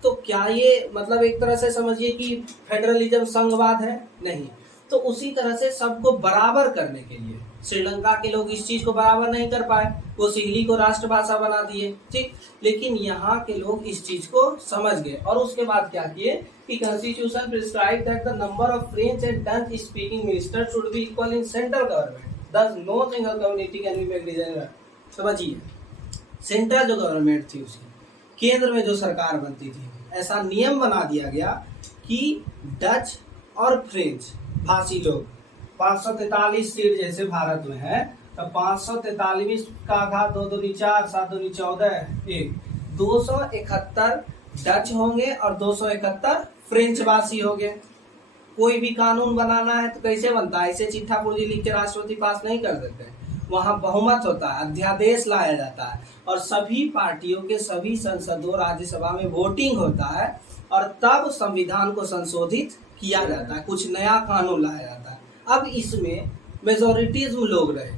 तो क्या ये मतलब एक तरह से समझिए कि फेडरलिज्म संघवाद है? नहीं। तो उसी तरह से सबको बराबर करने के लिए श्रीलंका के लोग इस चीज को बराबर नहीं कर पाए, वो सिंहली को राष्ट्रभाषा बना दिए, ठीक। लेकिन यहाँ के लोग इस चीज को समझ गए और उसके बाद क्या किए कि constitution prescribe that the number of French and Dutch speaking minister should be equal in central government, thus no single community can be made regional. समझिए, सेंट्रल जो गवर्नमेंट थी उसकी, केंद्र में जो सरकार बनती थी, ऐसा नियम बना दिया गया कि डच और फ्रेंच भाषी लोग 543 सीट जैसे भारत में है, तो 543 का आघात 2 दूनी 4, 7 दूनी 14, 271 डच होंगे और 271 फ्रेंच भाषी होंगे। कोई भी कानून बनाना है तो कैसे बनता है? ऐसे चिट्ठा पूर्जी लिख के राष्ट्रपति पास नहीं कर देते। वहां बहुमत होता है, अध्यादेश लाया जाता है और सभी पार्टियों के सभी संसदों राज्यसभा में वोटिंग होता है और तब संविधान को संशोधित किया जाता है, कुछ नया कानून लाया जाता है। अब इसमें मेजोरिटीज्म लोग रहे,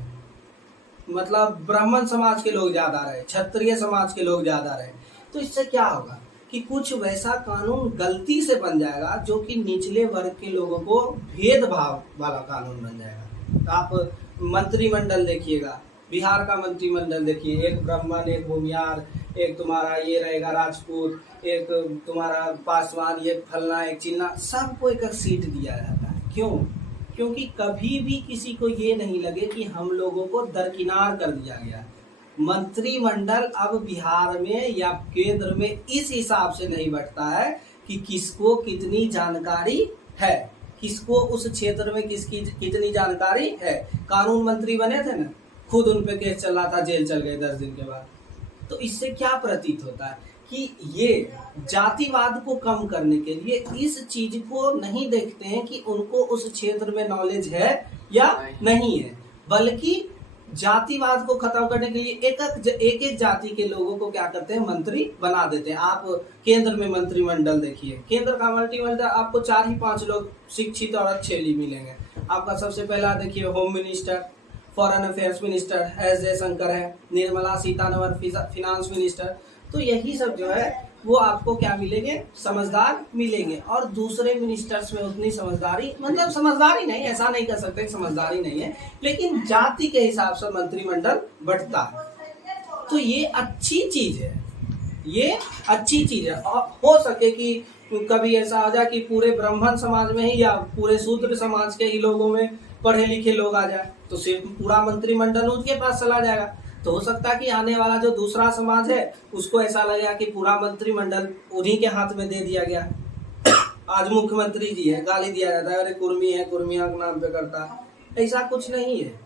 मतलब ब्राह्मण समाज के लोग ज्यादा रहे, क्षत्रिय समाज के लोग ज्यादा रहे, तो इससे क्या होगा कि कुछ वैसा कानून गलती से बन जाएगा जो कि निचले वर्ग के लोगों को भेदभाव वाला कानून बन जाएगा। तो आप मंत्रिमंडल देखिएगा, बिहार का मंत्रिमंडल देखिए, एक ब्राह्मण, एक भूमियार, एक तुम्हारा ये रहेगा राजपूत, एक तुम्हारा पासवान, एक फलना, एक चिन्ना, सबको एक सीट दिया जाता है। क्यों? क्योंकि कभी भी किसी को ये नहीं लगे कि हम लोगों को दरकिनार कर दिया गया। मंत्रिमंडल अब बिहार में या केंद्र में इस हिसाब से नहीं बैठता है कि किसको कितनी जानकारी है, किसको उस क्षेत्र में किसकी कितनी जानकारी है। कानून मंत्री बने थे ना, खुद उन पे केस चल रहा था, जेल चल गए 10 दिन के बाद। तो इससे क्या प्रतीत होता है कि ये जातिवाद को कम करने के लिए इस चीज को नहीं देखते हैं कि उनको उस क्षेत्र में नॉलेज है या नहीं है, बल्कि जातिवाद को खत्म करने के लिए एक जाति के लोगों को क्या करते हैं, मंत्री बना देते हैं। आप केंद्र में मंत्रिमंडल देखिए, केंद्र का मंत्रिमंडल आपको 4 ही 5 लोग शिक्षित और अच्छे लिए मिलेंगे। आपका सबसे पहला देखिए home minister, foreign affairs minister S Jaishankar है, निर्मला सीतारमण फिनांस मिनिस्टर। तो यही सब जो है वो आपको क्या मिलेंगे, समझदार मिलेंगे। और दूसरे मिनिस्टर्स में उतनी समझदारी, मतलब समझदारी नहीं, ऐसा नहीं कर सकते समझदारी नहीं है, लेकिन जाति के हिसाब से मंत्रिमंडल बढ़ता है। तो ये अच्छी चीज है, ये अच्छी चीज है। और हो सके कि कभी ऐसा हो जाए कि पूरे ब्राह्मण समाज में ही या पूरे शूद्र समाज के ही लोगों में पढ़े लिखे लोग आ जाए, तो सिर्फ पूरा मंत्रिमंडल उनके पास चला जाएगा। तो हो सकता है कि आने वाला जो दूसरा समाज है उसको ऐसा लगेगा कि पूरा मंत्रिमंडल उन्हीं के हाथ में दे दिया गया। आज मुख्यमंत्री जी है, गाली दिया जाता है, अरे कुर्मी है, कुर्मिया के नाम पे करता है। ऐसा कुछ नहीं है।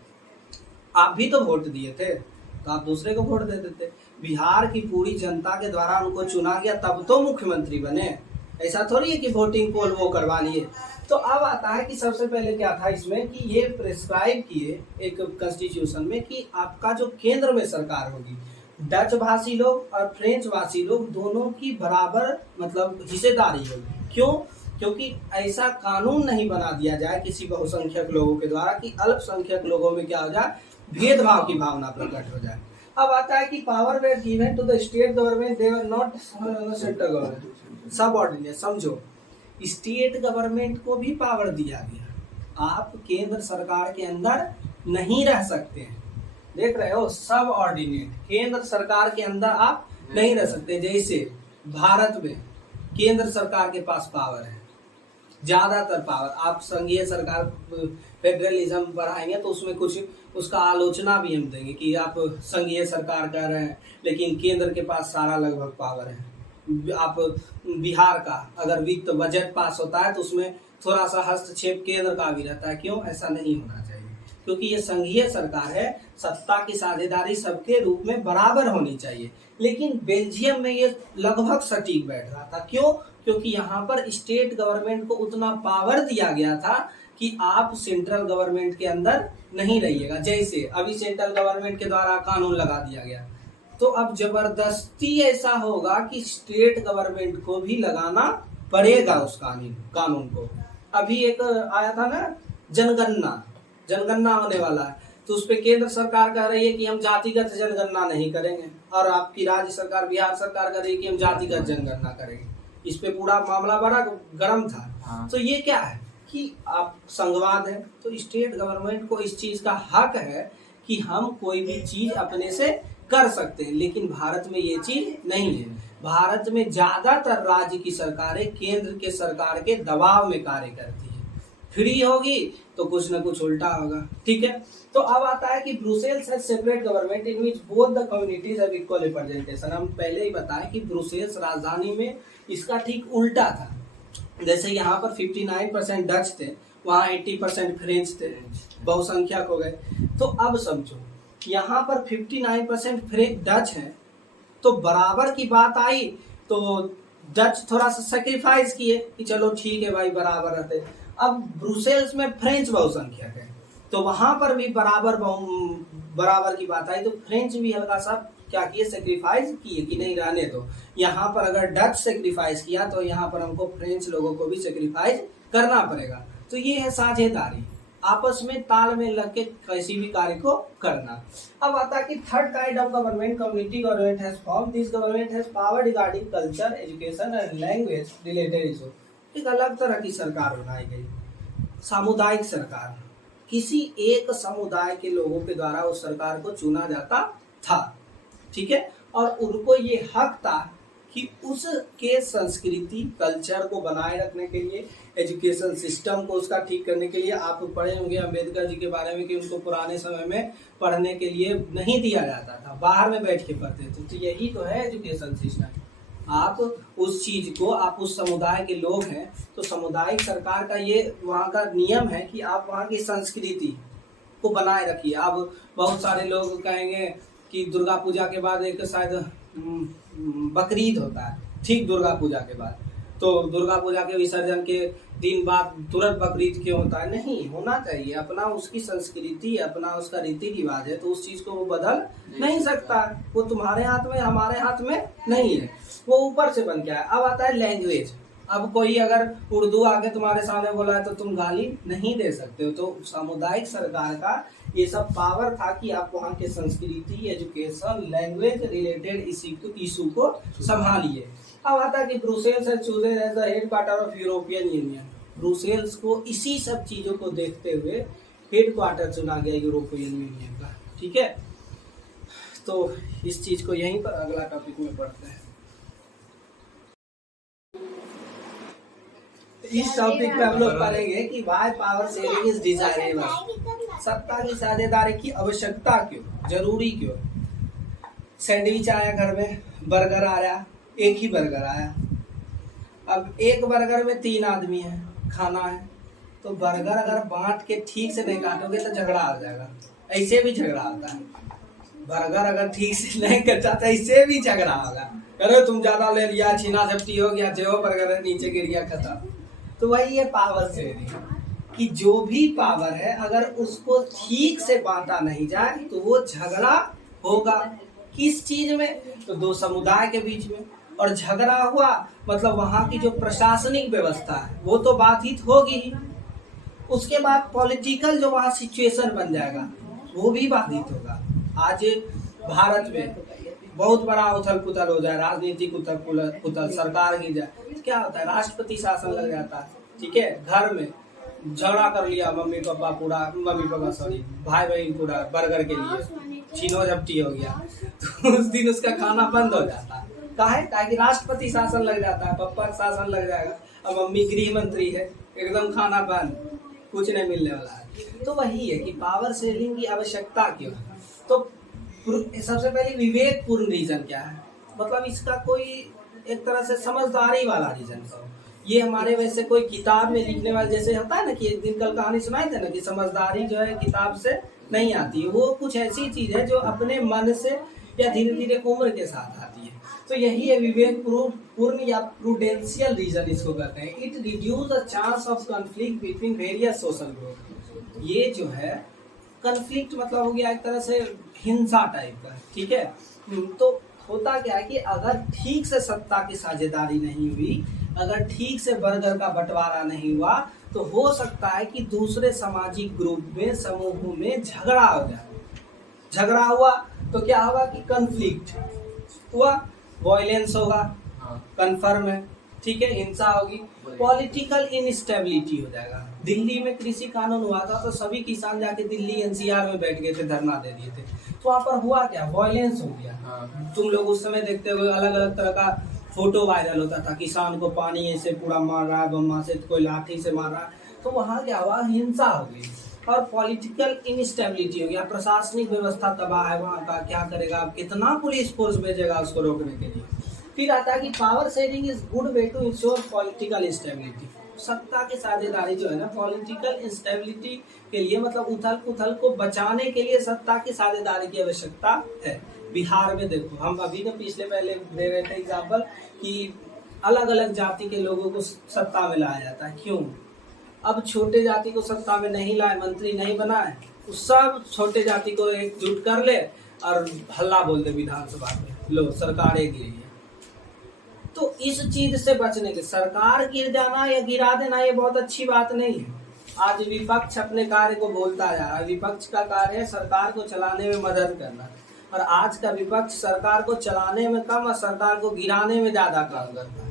आप भी तो वोट दिए थे, तो आप दूसरे को वोट दे देते। बिहार की पूरी जनता के द्वारा उनको चुना गया, तब तो मुख्यमंत्री बने। ऐसा थोड़ी है कि वोटिंग पोल वो करवा लिए। तो अब आता है कि सबसे पहले क्या था इसमें कि ये प्रिस्क्राइब किए एक कॉन्स्टिट्यूशन में कि आपका जो केंद्र में सरकार होगी, डच भाषी लोग और फ्रेंच भाषी लोग दोनों की बराबर मतलब हिस्सेदारी होगी। क्यों? क्योंकि ऐसा कानून नहीं बना दिया जाए किसी बहुसंख्यक लोगों के द्वारा कि अल्पसंख्यक लोगों में क्या हो जाए, भेदभाव की भावना प्रकट हो जाए। अब आता है कि power were given to the state government, they were not central government, subordinate. समझो, स्टेट गवर्नमेंट को भी पावर दिया गया, आप केंद्र सरकार के अंदर नहीं रह सकते हैं। देख रहे हो, सब ऑर्डिनेट, केंद्र सरकार के अंदर आप नहीं रह सकते। जैसे भारत में केंद्र सरकार के पास पावर है, ज्यादातर पावर। आप संघीय सरकार फेडरलिज्म पढ़ाएंगे तो उसमें कुछ उसका आलोचना भी हम देंगे कि आप संघीय सरकार कह रहे हैं, लेकिन केंद्र के पास सारा लगभग पावर है। आप बिहार का अगर वित्त बजट पास होता है तो उसमें थोड़ा सा हस्तक्षेप केंद्र का भी रहता है। क्यों? ऐसा नहीं होना चाहिए, क्योंकि ये संघीय सरकार है, सत्ता की साझेदारी सबके रूप में बराबर होनी चाहिए। लेकिन बेल्जियम में ये लगभग सटीक बैठ रहा था। क्यों? क्योंकि यहाँ पर स्टेट गवर्नमेंट को उतना पावर दिया गया था कि आप सेंट्रल गवर्नमेंट के अंदर नहीं रहिएगा। जैसे अभी सेंट्रल गवर्नमेंट के द्वारा कानून लगा दिया गया, तो अब जबरदस्ती ऐसा होगा कि स्टेट गवर्नमेंट को भी लगाना पड़ेगा उस कानून को। अभी एक आया था ना जनगणना होने वाला है, तो उस पे केंद्र सरकार कह रही है कि हम जातिगत जनगणना नहीं करेंगे, और आपकी राज्य सरकार बिहार सरकार कह रही है कि हम जातिगत जनगणना करेंगे। इस पे पूरा मामला बड़ा गर्म था। हाँ। तो ये क्या है कि आप संघवाद है, तो स्टेट गवर्नमेंट को इस चीज का हक है कि हम कोई भी चीज अपने से कर सकते हैं, लेकिन भारत में ये चीज नहीं है। भारत में ज्यादातर राज्य की सरकारें केंद्र के सरकार के दबाव में कार्य करती है। फ्री होगी तो कुछ न कुछ उल्टा होगा, ठीक है। तो अब आता है कि ब्रुसेल्स है separate government in which both the communities have equal representation. हम पहले ही बताएं कि ब्रुसेल्स राजधानी में इसका ठीक उल्टा था। जैसे यहाँ पर 59% डच थे, वहाँ 80% फ्रेंच थे, बहुसंख्यक हो गए। तो अब समझो यहाँ पर 59% डच है, तो बराबर की बात आई तो डच थोड़ा सा सेक्रीफाइस किए कि चलो ठीक है भाई बराबर रहते। अब ब्रुसेल्स में फ्रेंच बहुसंख्यक है, तो वहां पर भी बराबर की बात आई, तो फ्रेंच भी हल्का सा क्या किए, सेक्रीफाइस किए कि नहीं रहने दो। यहाँ पर अगर डच सेक्रीफाइस किया तो यहाँ पर हमको फ्रेंच लोगों को भी सेक्रीफाइस करना पड़ेगा। तो ये है साझेदारी, आपस में तालमेल लग के किसी भी कार्य को करना। अब आता है कि third kind of government, community government has form. This government has power regarding culture, education and language related issue. एक अलग तरह की सरकार बनाई गई, सामुदायिक सरकार। किसी एक समुदाय के लोगों के द्वारा उस सरकार को चुना जाता था, ठीक है, और उनको ये हक था कि उसके संस्कृति कल्चर को बनाए रखने के लिए, एजुकेशन सिस्टम को उसका ठीक करने के लिए। आप पढ़े होंगे अम्बेडकर जी के बारे में कि उनको पुराने समय में पढ़ने के लिए नहीं दिया जाता था, बाहर में बैठ के पढ़ते थे। तो यही तो है एजुकेशन सिस्टम। आप उस चीज को, आप उस समुदाय के लोग हैं, तो सामुदायिक सरकार का ये वहाँ का नियम है कि आप वहाँ की संस्कृति को बनाए रखिए। अब बहुत सारे लोग कहेंगे कि दुर्गा पूजा के बाद एक शायद बकरीद होता है, ठीक दुर्गा पूजा के बाद, तो दुर्गा पूजा के विसर्जन के दिन बाद तुरंत बकरीद क्यों होता है? नहीं होना चाहिए। अपना उसकी संस्कृति, अपना उसका रीति रिवाज है, तो उस चीज को वो बदल नहीं सकता। वो तुम्हारे हाथ में, हमारे हाथ में नहीं है, वो ऊपर से बन के आया। अब आता है लैंग्वेज। अब कोई अगर उर्दू आके तुम्हारे सामने बोला है तो तुम गाली नहीं दे सकते हो। तो सामुदायिक सरकार का ये सब पावर था कि आप वहाँ के संस्कृति, एजुकेशन, लैंग्वेज रिलेटेड इशू को संभालिए। अब आता है कि ब्रुसेल्स है chosen as the headquarter of European Union. Brussels को इसी सब चीजों को देखते हुए हेडक्वार्टर चुना गया यूरोपियन यूनियन का, ठीक है। तो इस चीज को यहीं पर अगला टॉपिक में पढ़ते हैं। इस टॉपिक पे हम लोग पढ़ेंगे कि why power sharing is desirable. सत्ता की साझेदारी की आवश्यकता क्यों, जरूरी क्यों। सैंडविच आया घर में, बर्गर आया, एक ही बर्गर आया। अब एक बर्गर में 3 आदमी है, खाना है, तो बर्गर अगर बांट के ठीक से नहीं काटोगे तो झगड़ा आ जाएगा। ऐसे भी झगड़ा आता है। बर्गर अगर ठीक से नहीं कटा तो इससे भी झगड़ा होगा। अरे तुम ज्यादा ले लिया, छीना झपटी हो गया, जो बर्गर है नीचे गिर गया, खत्म। तो वही है पावर शेयरिंग, कि जो भी पावर है अगर उसको ठीक से बांटा नहीं जाए तो वो झगड़ा होगा। किस चीज में? तो दो समुदाय के बीच में। और झगड़ा हुआ मतलब वहाँ की जो प्रशासनिक व्यवस्था है वो तो बाधित होगी ही। उसके बाद पॉलिटिकल जो वहाँ सिचुएशन बन जाएगा वो भी बाधित होगा। आज भारत में बहुत बड़ा उथल पुथल हो जाए, राजनीतिक उथल पुथल, सरकार गिर जाए, क्या होता है? राष्ट्रपति शासन लग जाता है, ठीक है। घर में झगड़ा कर लिया भाई बहन पूरा बर्गर के लिए, छीनो झपटी हो गया, तो उस दिन उसका खाना बंद हो जाता है। काहे? ताकि राष्ट्रपति शासन लग जाता है, पप्पा शासन लग जाएगा। अब मम्मी गृह मंत्री है, एकदम खाना बंद, कुछ नहीं मिलने वाला है। तो वही है कि पावर शेयरिंग की आवश्यकता क्यों है। तो सबसे पहले विवेकपूर्ण रीजन क्या है, मतलब इसका कोई एक तरह से समझदारी वाला रीजन है। ये हमारे वैसे कोई किताब में लिखने वाले जैसे होता है ना कि एक दिन कल कहानी सुनाई थे ना कि समझदारी जो है किताब से नहीं आती है, वो कुछ ऐसी चीज है जो अपने मन से या धीरे धीरे उम्र के साथ आती है। तो यही है विवेक पूर्ण या प्रूडेंशियल रीजन इसको कहते हैं। It reduce the chance of conflict between various social group. ये जो है कॉन्फ्लिक्ट मतलब हो गया एक तरह से हिंसा टाइप का, ठीक है। तो होता क्या है कि अगर ठीक से सत्ता की साझेदारी नहीं हुई, अगर ठीक से बर्गर का बंटवारा नहीं हुआ, तो हो सकता है कि दूसरे सामाजिक ग्रुप में, समूहों में झगड़ा हो जाए। झगड़ा हुआ तो क्या होगा कि कॉन्फ्लिक्ट हुआ, वायलेंस होगा, कन्फर्म है, ठीक है, हिंसा होगी, पॉलिटिकल इनस्टेबिलिटी हो जाएगा। दिल्ली में कृषि कानून हुआ था तो सभी किसान जाके दिल्ली एनसीआर में बैठ गए थे, धरना दे दिए थे, तो वहाँ पर हुआ क्या, वायलेंस हो गया। तुम लोग उस समय देखते हुए अलग अलग तरह का फोटो वायरल होता था, किसान को पानी ऐसे पूरा मार रहा है, बम्मा से, कोई लाठी से मार रहा है, तो वहाँ क्या हुआ, हिंसा हो गई और पॉलिटिकल इनस्टेबिलिटी हो गया। प्रशासनिक व्यवस्था तबाह है वहाँ का, क्या करेगा, कितना पुलिस फोर्स भेजेगा उसको रोकने के लिए। फिर आता है कि power sharing is good way to ensure political stability. सत्ता की साझेदारी जो है ना, पॉलिटिकल इंस्टेबिलिटी के लिए, मतलब उथल पुथल को बचाने के लिए सत्ता की साझेदारी की आवश्यकता है। बिहार में देखो, हम अभी ने पिछले पहले दे रहे थे एग्जाम्पल कि अलग अलग जाति के लोगों को सत्ता में लाया जाता है। क्यों? अब छोटे जाति को सत्ता में नहीं लाए, मंत्री नहीं बनाए, तो सब छोटे जाति को एकजुट कर ले और हल्ला बोल दे विधानसभा में, लो सरकार गिरी है। तो इस चीज से बचने के, सरकार गिर जाना या गिरा देना ये बहुत अच्छी बात नहीं है। आज विपक्ष अपने कार्य को बोलता जा रहा है। विपक्ष का कार्य है सरकार को चलाने में मदद करना, और आज का विपक्ष सरकार को चलाने में कम और सरकार को गिराने में ज्यादा काम करता है।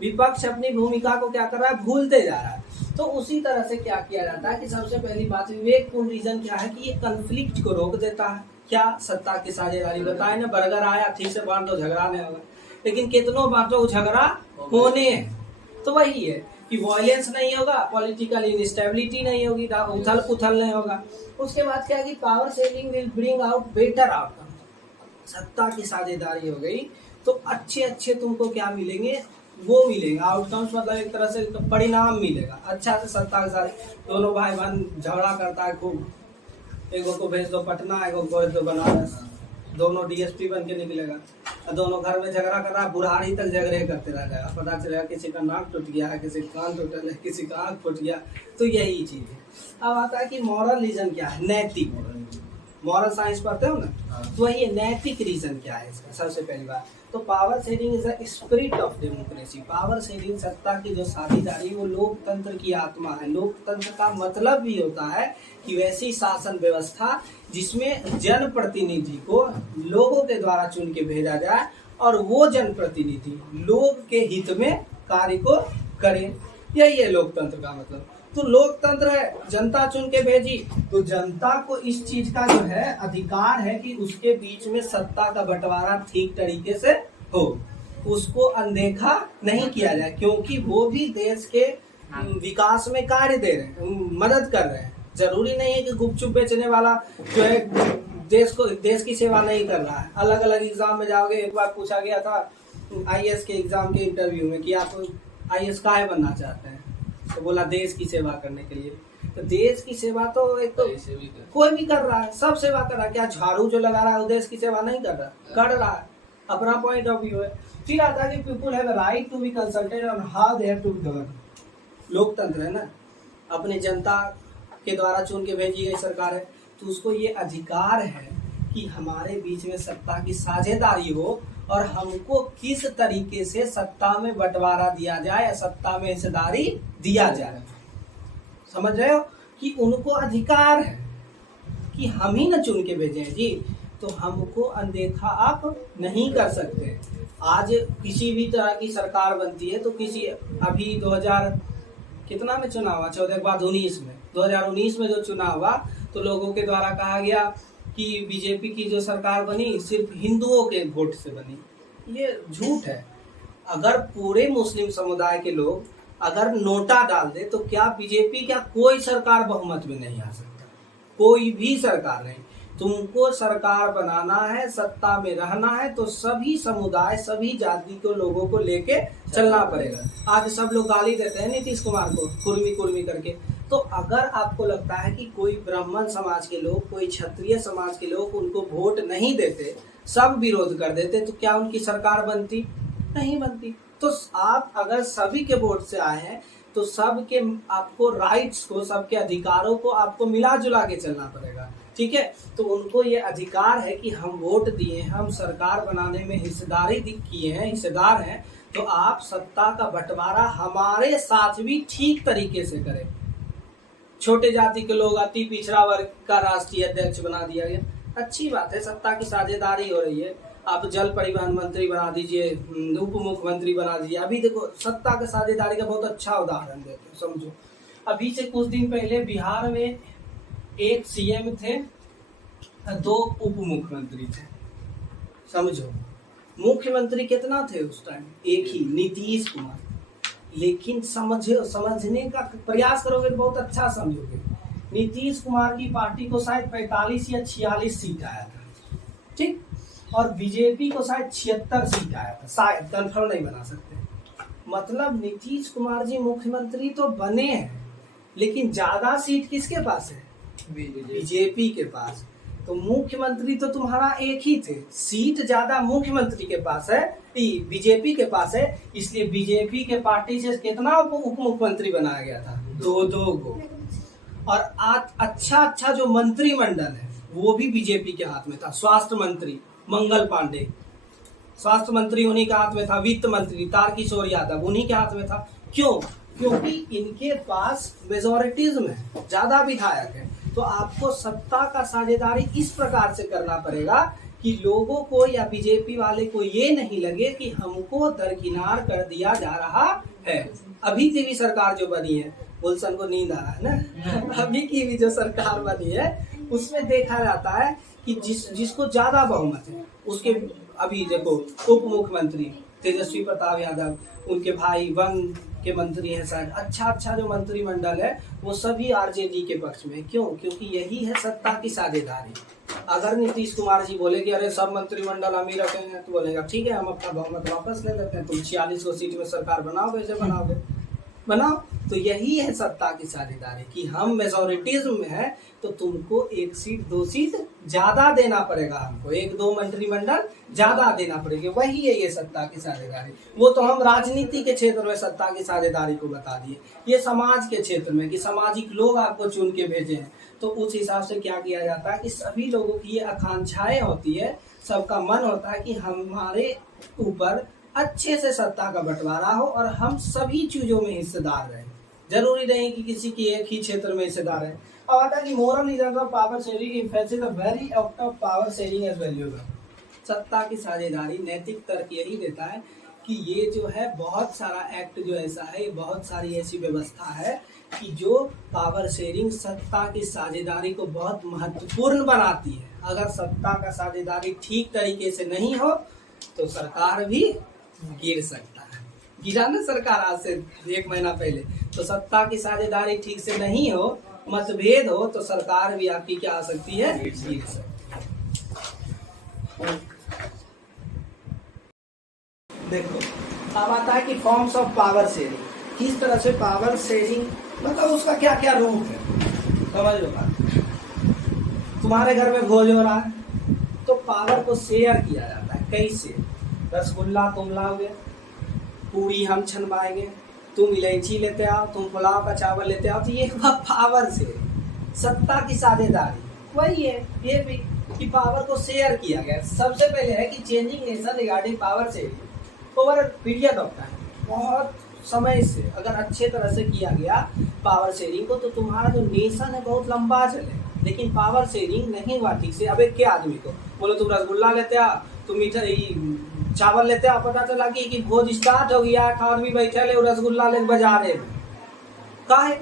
विपक्ष अपनी भूमिका को क्या कर रहा है, भूलते जा रहा है। तो उसी तरह से क्या किया जाता है कि सबसे पहली बात, विवेकपूर्ण रीजन क्या है कि ये कन्फ्लिक्ट को रोक देता है। क्या? सत्ता की साझेदारी। बताए ना, बर्गर आया, ठीक से बांट दो, झगड़ा नहीं होगा, लेकिन कितनों बांटो झगड़ा होने हैं। तो वही है कि वायलेंस नहीं होगा, पॉलिटिकल इनस्टेबिलिटी नहीं होगी, उथल पुथल नहीं होगा। उसके बाद क्या है कि power sharing will bring out better outcome. सत्ता की साझेदारी हो गई तो अच्छे अच्छे तुमको क्या मिलेंगे, वो मिलेगा आउटकम्स, मतलब एक तरह से परिणाम मिलेगा अच्छा से। सत्ता के साथ दोनों भाई बहन झगड़ा करता है खूब, एगो को भेज दो पटना, एगो को भेज दो बनारस, दोनों डीएसपी बन के निकलेगा, और दोनों घर में झगड़ा कर रहा है, बुढ़ारी तक झगड़े करते रह जाएगा। पता चलेगा किसी का नाक टूट गया है, किसी का कान टूटा है, किसी का आँख फूट गया। तो यही चीज है। अब आता है कि मॉरल रीजन क्या है, नैतिक। मॉरल साइंस पढ़ते हो ना, तो वही नैतिक रीजन क्या है इसका। सबसे पहली बात तो power sharing is a spirit of democracy. Power sharing, सत्ता की जो साझेदारी, वो लोकतंत्र की आत्मा है। लोकतंत्र का मतलब भी होता है कि वैसी शासन व्यवस्था जिसमें जनप्रतिनिधि को लोगों के द्वारा चुन के भेजा जाए और वो जनप्रतिनिधि लोग के हित में कार्य को करे। यही है लोकतंत्र का मतलब। तो लोकतंत्र है, जनता चुन के भेजी, तो जनता को इस चीज का जो है अधिकार है कि उसके बीच में सत्ता का बंटवारा ठीक तरीके से हो, उसको अनदेखा नहीं किया जाए, क्योंकि वो भी देश के विकास में कार्य दे रहे हैं, मदद कर रहे हैं। जरूरी नहीं है कि गुपचुप बेचने वाला जो है देश की सेवा नहीं कर रहा है। अलग अलग एग्जाम में जाओगे, एक बार पूछा गया था आईएएस के एग्जाम के इंटरव्यू में कि आप आईएएस काहे बनना चाहते हैं, तो बोला देश की सेवा करने के लिए। तो देश की सेवा तो एक तो कोई भी कर रहा है, सब सेवा कर रहा है। क्या झाड़ू जो लगा रहा है वो देश की सेवा नहीं कर रहा? कर रहा है, अपना पॉइंट ऑफ व्यू है। फिर आता है कि people have a right to be consulted on how they have to govern. लोकतंत्र है ना, अपनी जनता के द्वारा चुन के भेजी गई सरकार है, तो उसको ये अधिकार है कि हमारे बीच में सत्ता की साझेदारी हो और हमको किस तरीके से सत्ता में बंटवारा दिया जाए या सत्ता में हिस्सेदारी दिया जाए। समझ रहे हो कि उनको अधिकार है कि हम ही न चुन के भेजे जी, तो हमको अनदेखा आप नहीं कर सकते। आज किसी भी तरह की सरकार बनती है तो किसी, अभी 2000 कितना में चुनाव हुआ, 14 के बाद 19 में, 2019 में जो चुनाव हुआ तो लोगों के द्वारा कहा गया कि बीजेपी की जो सरकार बनी सिर्फ हिंदुओं के वोट से बनी। ये झूठ है। अगर पूरे मुस्लिम समुदाय के लोग अगर नोटा डाल दे तो क्या बीजेपी, क्या कोई सरकार बहुमत में नहीं आ सकता? कोई भी सरकार नहीं। तुमको सरकार बनाना है, सत्ता में रहना है, तो सभी समुदाय, सभी जाति के लोगों को लेके चलना पड़ेगा। आज सब लोग गाली देते हैं नीतीश कुमार को, कुर्मी कुर्मी करके, तो अगर आपको लगता है कि कोई ब्राह्मण समाज के लोग, कोई क्षत्रिय समाज के लोग उनको वोट नहीं देते, सब विरोध कर देते, तो क्या उनकी सरकार बनती? नहीं बनती। तो आप अगर सभी के वोट से आए हैं तो सबके आपको राइट्स को, सबके अधिकारों को आपको मिला जुला के चलना पड़ेगा, ठीक है। तो उनको ये अधिकार है कि हम वोट दिए हैं, हम सरकार बनाने में हिस्सेदारी किए हैं, हिस्सेदार हैं, तो आप सत्ता का बंटवारा हमारे साथ भी ठीक तरीके से करें। छोटे जाति के लोग, अति पिछड़ा वर्ग का राष्ट्रीय अध्यक्ष बना दिया गया, अच्छी बात है, सत्ता की साझेदारी हो रही है। आप जल परिवहन मंत्री बना दीजिए, उप मुख्यमंत्री बना दीजिए। अभी देखो सत्ता का साझेदारी का बहुत अच्छा उदाहरण देते हैं, समझो। अभी से कुछ दिन पहले बिहार में एक सीएम थे, 2 उप मुख्यमंत्री थे, समझो। मुख्यमंत्री कितना थे उस टाइम? एक ही, नीतीश कुमार। लेकिन समझने का प्रयास करोगे तो बहुत अच्छा समझोगे। नीतीश कुमार की पार्टी को शायद 45 या 46 सीट आया था, ठीक, और बीजेपी को शायद 76 सीट आया था, शायद, कंफर्म नहीं बना सकते। मतलब नीतीश कुमार जी मुख्यमंत्री तो बने हैं, लेकिन ज्यादा सीट किसके पास है? बीजेपी के पास। तो मुख्यमंत्री तो तुम्हारा एक ही थे, सीट ज्यादा मुख्यमंत्री के पास है, बीजेपी के पास है, इसलिए बीजेपी के पार्टी से कितना उप मुख्यमंत्री बनाया गया था? 2 को। और अच्छा जो मंत्रिमंडल है वो भी बीजेपी के हाथ में था। स्वास्थ्य मंत्री मंगल पांडे, स्वास्थ्य मंत्री उन्हीं के हाथ में था। वित्त मंत्री तारकिशोर यादव उन्हीं के हाथ में था। क्यों? क्योंकि इनके पास मेजोरिटीज्म है, ज्यादा विधायक है। तो आपको सत्ता का साझेदारी इस प्रकार से करना पड़ेगा कि लोगों को या बीजेपी वाले को ये नहीं लगे कि हमको दरकिनार कर दिया जा रहा है। अभी की भी सरकार जो बनी है, गुलशन को नींद आ रहा है ना, अभी की भी जो सरकार बनी है उसमें देखा जाता है कि जिसको ज्यादा बहुमत है उसके, अभी देखो उप मुख्यमंत्री तेजस्वी प्रताप यादव, उनके भाई वन के मंत्री हैं शायद, अच्छा जो मंत्रिमंडल है वो सभी आरजेडी के पक्ष में। क्यों? क्योंकि यही है सत्ता की साझेदारी। अगर नीतीश कुमार जी बोले कि अरे सब मंत्रिमंडल हम ही रखेंगे, तो बोलेगा ठीक है हम अपना बहुमत वापस ले लेते हैं, तुम 46 को सीट में सरकार बनाओ, कैसे बनाओगे, बनाओ। तो यही है सत्ता की साझेदारी कि हम मेजोरिटीज्म में है तो तुमको 1 सीट 2 सीट ज्यादा देना पड़ेगा, हमको 1-2 मंत्रिमंडल ज्यादा देना पड़ेगा। वही है ये सत्ता की साझेदारी। वो तो हम राजनीति के क्षेत्र में सत्ता की साझेदारी को बता दिए, ये समाज के क्षेत्र में कि सामाजिक लोग आपको चुन के भेजे हैं, तो उस हिसाब से क्या किया जाता है कि सभी लोगों की ये आकांक्षाएं होती है, सबका मन होता है कि हमारे ऊपर अच्छे से सत्ता का बंटवारा हो और हम सभी चीजों में हिस्सेदार रहें। जरूरी नहीं कि किसी की एक ही क्षेत्र में हिस्सेदार है। अब आता है कि moral reason of power sharing emphasis the very act of power sharing as valuable. सत्ता की साझेदारी नैतिक तर्क यही देता है कि ये जो है बहुत सारा एक्ट जो ऐसा है, बहुत सारी ऐसी व्यवस्था है कि जो पावर शेयरिंग, सत्ता की साझेदारी को बहुत महत्वपूर्ण बनाती है। अगर सत्ता का साझेदारी ठीक तरीके से नहीं हो तो सरकार भी गिर सकता है। गिरा ना सरकार आज से 1 महीना पहले। तो सत्ता की साझेदारी ठीक से नहीं हो, मतभेद हो, तो सरकार भी आपकी क्या आ सकती है? गिर सकती है। देखो अब आता है कि फॉर्म्स ऑफ पावर शेयरिंग, किस तरह से पावर शेयरिंग, मतलब उसका क्या क्या रूप है, समझ लो बात। तुम्हारे घर में भोज हो रहा है तो पावर को शेयर किया जाता है। कैसे? रसगुल्ला तुम लाओगे, पूरी हम छनवाएंगे, तुम इलायची लेते आओ, तुम पुलाव का चावल लेते आओ, तो ये पावर से सत्ता की साझेदारी वही है। ये भी कि पावर को शेयर किया गया। सबसे पहले है कि changing nation regarding power sharing over period of time, बहुत समय से अगर अच्छे तरह से किया गया पावर शेयरिंग को, तो तुम्हारा जो नेशन है बहुत लंबा चले। लेकिन पावर शेयरिंग नहीं हुआ ठीक से। अब एक के आदमी को बोलो तुम रसगुल्ला लेते आओ, तुम मीठा चावल लेते आओ, पता चला कि भोज स्टार्ट हो गया, आदमी बैठे ले रसगुल्ला ले बाजारे में, काहे?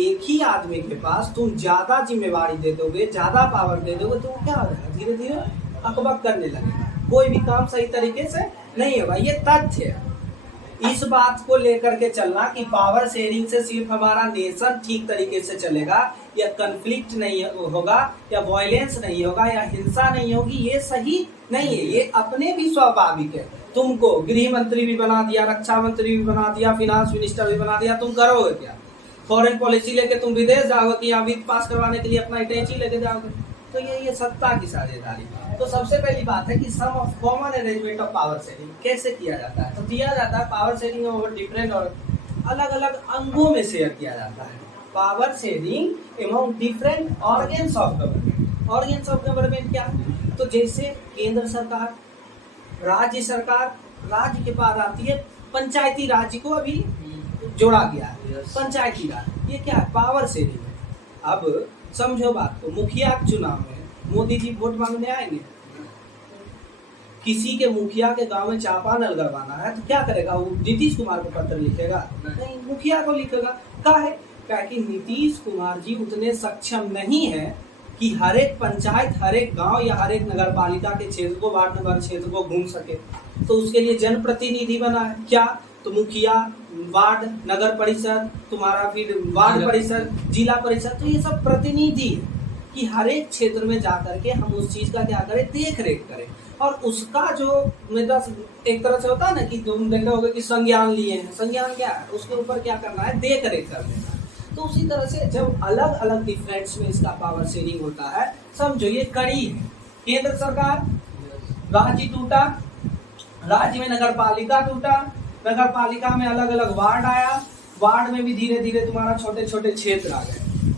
एक ही आदमी के पास तुम ज्यादा जिम्मेवारी दे दोगे, ज्यादा पावर दे दोगे, तो क्या हो जाएगा? धीरे धीरे अकबक करने लगेगा, कोई भी काम सही तरीके से नहीं होगा। ये तथ्य है। इस बात को लेकर के चलना कि पावर शेयरिंग से सिर्फ हमारा नेशन ठीक तरीके से चलेगा, या कन्फ्लिक्ट नहीं होगा, या वायलेंस नहीं होगा, या हिंसा नहीं होगी, ये सही नहीं है। ये अपने भी स्वाभाविक है। तुमको गृह मंत्री भी बना दिया, रक्षा मंत्री भी बना दिया, फिनांस मिनिस्टर भी बना दिया, तुम करोगे क्या? फॉरेन पॉलिसी लेके तुम विदेश जाओगे कि यहाँ वित्त पास करवाने के लिए अपना अटैची लेके जाओगे। तो ये सत्ता की साझेदारी। तो सबसे पहली बात है कि some of common arrangement of power sharing कैसे किया जाता है। तो दिया जाता है पावर शेयरिंग ओवर डिफरेंट और अलग अलग अंगों में शेयर किया जाता है। Power sharing among different organs of government. Organs of government क्या है? तो जैसे केंद्र सरकार, राज्य सरकार, राज्य के पास आती है पंचायती राज को अभी जोड़ा गया है पंचायती राज। ये क्या है? पावर शेयरिंग है। अब समझो बात को, मुखिया के चुनाव में मोदी जी वोट मांगने आएंगे। किसी के मुखिया के गांव में चापानल गड़वाना है तो क्या करेगा? वो नीतीश कुमार को पत्र लिखेगा? नहीं, मुखिया को लिखेगा। क्या है? क्या कि नीतीश कुमार जी उतने सक्षम नहीं है कि हर एक पंचायत, हर एक गांव या हर एक नगर पालिका के क्षेत्र को, वार्ड नंबर क्षेत्र को घूम सके। तो उसके लिए जनप्रतिनिधि बना है। क्या? तो मुखिया, वार्ड, नगर परिषद, तुम्हारा फिर वार्ड परिषद, जिला परिषद, तो ये सब प्रतिनिधि है कि हर एक क्षेत्र में जाकर के हम उस चीज का क्या करें? देख रेख करें। और उसका जो एक तरह से होता है ना कि तुम देख रहे होगे कि संज्ञान लिए हैं। संज्ञान क्या है? उसके ऊपर क्या करना है? देख रेख कर लेना। तो उसी तरह से जब अलग अलग डिफरेंट्स में इसका पावर शेयरिंग होता है, समझो ये कड़ी है। केंद्र सरकार, राज्य टूटा, राज्य में नगर पालिका टूटा, नगर पालिका में अलग अलग वार्ड आया, वार्ड में भी धीरे धीरे तुम्हारा छोटे छोटे क्षेत्र आ गए।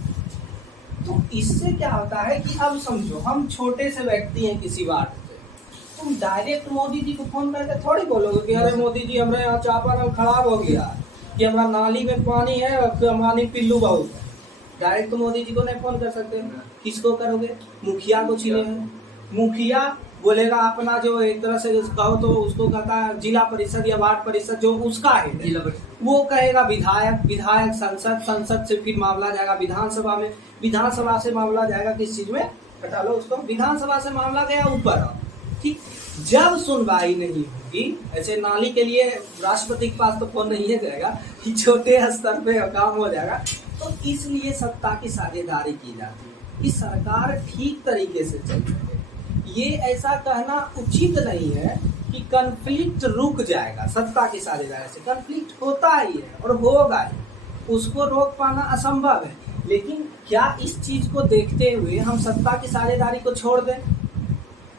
तो इससे क्या होता है कि अब समझो हम छोटे से व्यक्ति हैं किसी वार्ड से, तुम डायरेक्ट मोदी जी को फोन करके थोड़ी बोलोगे कि अरे मोदी जी हमारे यहाँ चापानल खराब हो गया कि हमारा नाली में पानी है और हमारी पिल्लू बहुत है। डायरेक्ट तो मोदी जी को नहीं फोन कर सकते। किसको करोगे? मुखिया को छीनेंगे। मुखिया बोलेगा अपना जो एक तरह से कहो तो उसको कहता है जिला परिषद या वार्ड परिषद जो उसका है, वो कहेगा विधायक, विधायक संसद, संसद से फिर मामला जाएगा विधानसभा में, विधानसभा से मामला जाएगा किस चीज में? हटा लो उसको, विधानसभा से मामला गया ऊपर। ठीक, जब सुनवाई नहीं होगी, ऐसे नाली के लिए राष्ट्रपति के पास तो फोन नहीं है जाएगा कि छोटे स्तर पे काम हो जाएगा। तो इसलिए सत्ता की साझेदारी की जाती है कि सरकार ठीक तरीके से चल सके। ये ऐसा कहना उचित नहीं है कि कन्फ्लिक्ट रुक जाएगा। सत्ता की साझेदारी से कन्फ्लिक्ट होता ही है और होगा ही, उसको रोक पाना असंभव है। लेकिन क्या इस चीज को देखते हुए हम सत्ता की साझेदारी को छोड़ दें?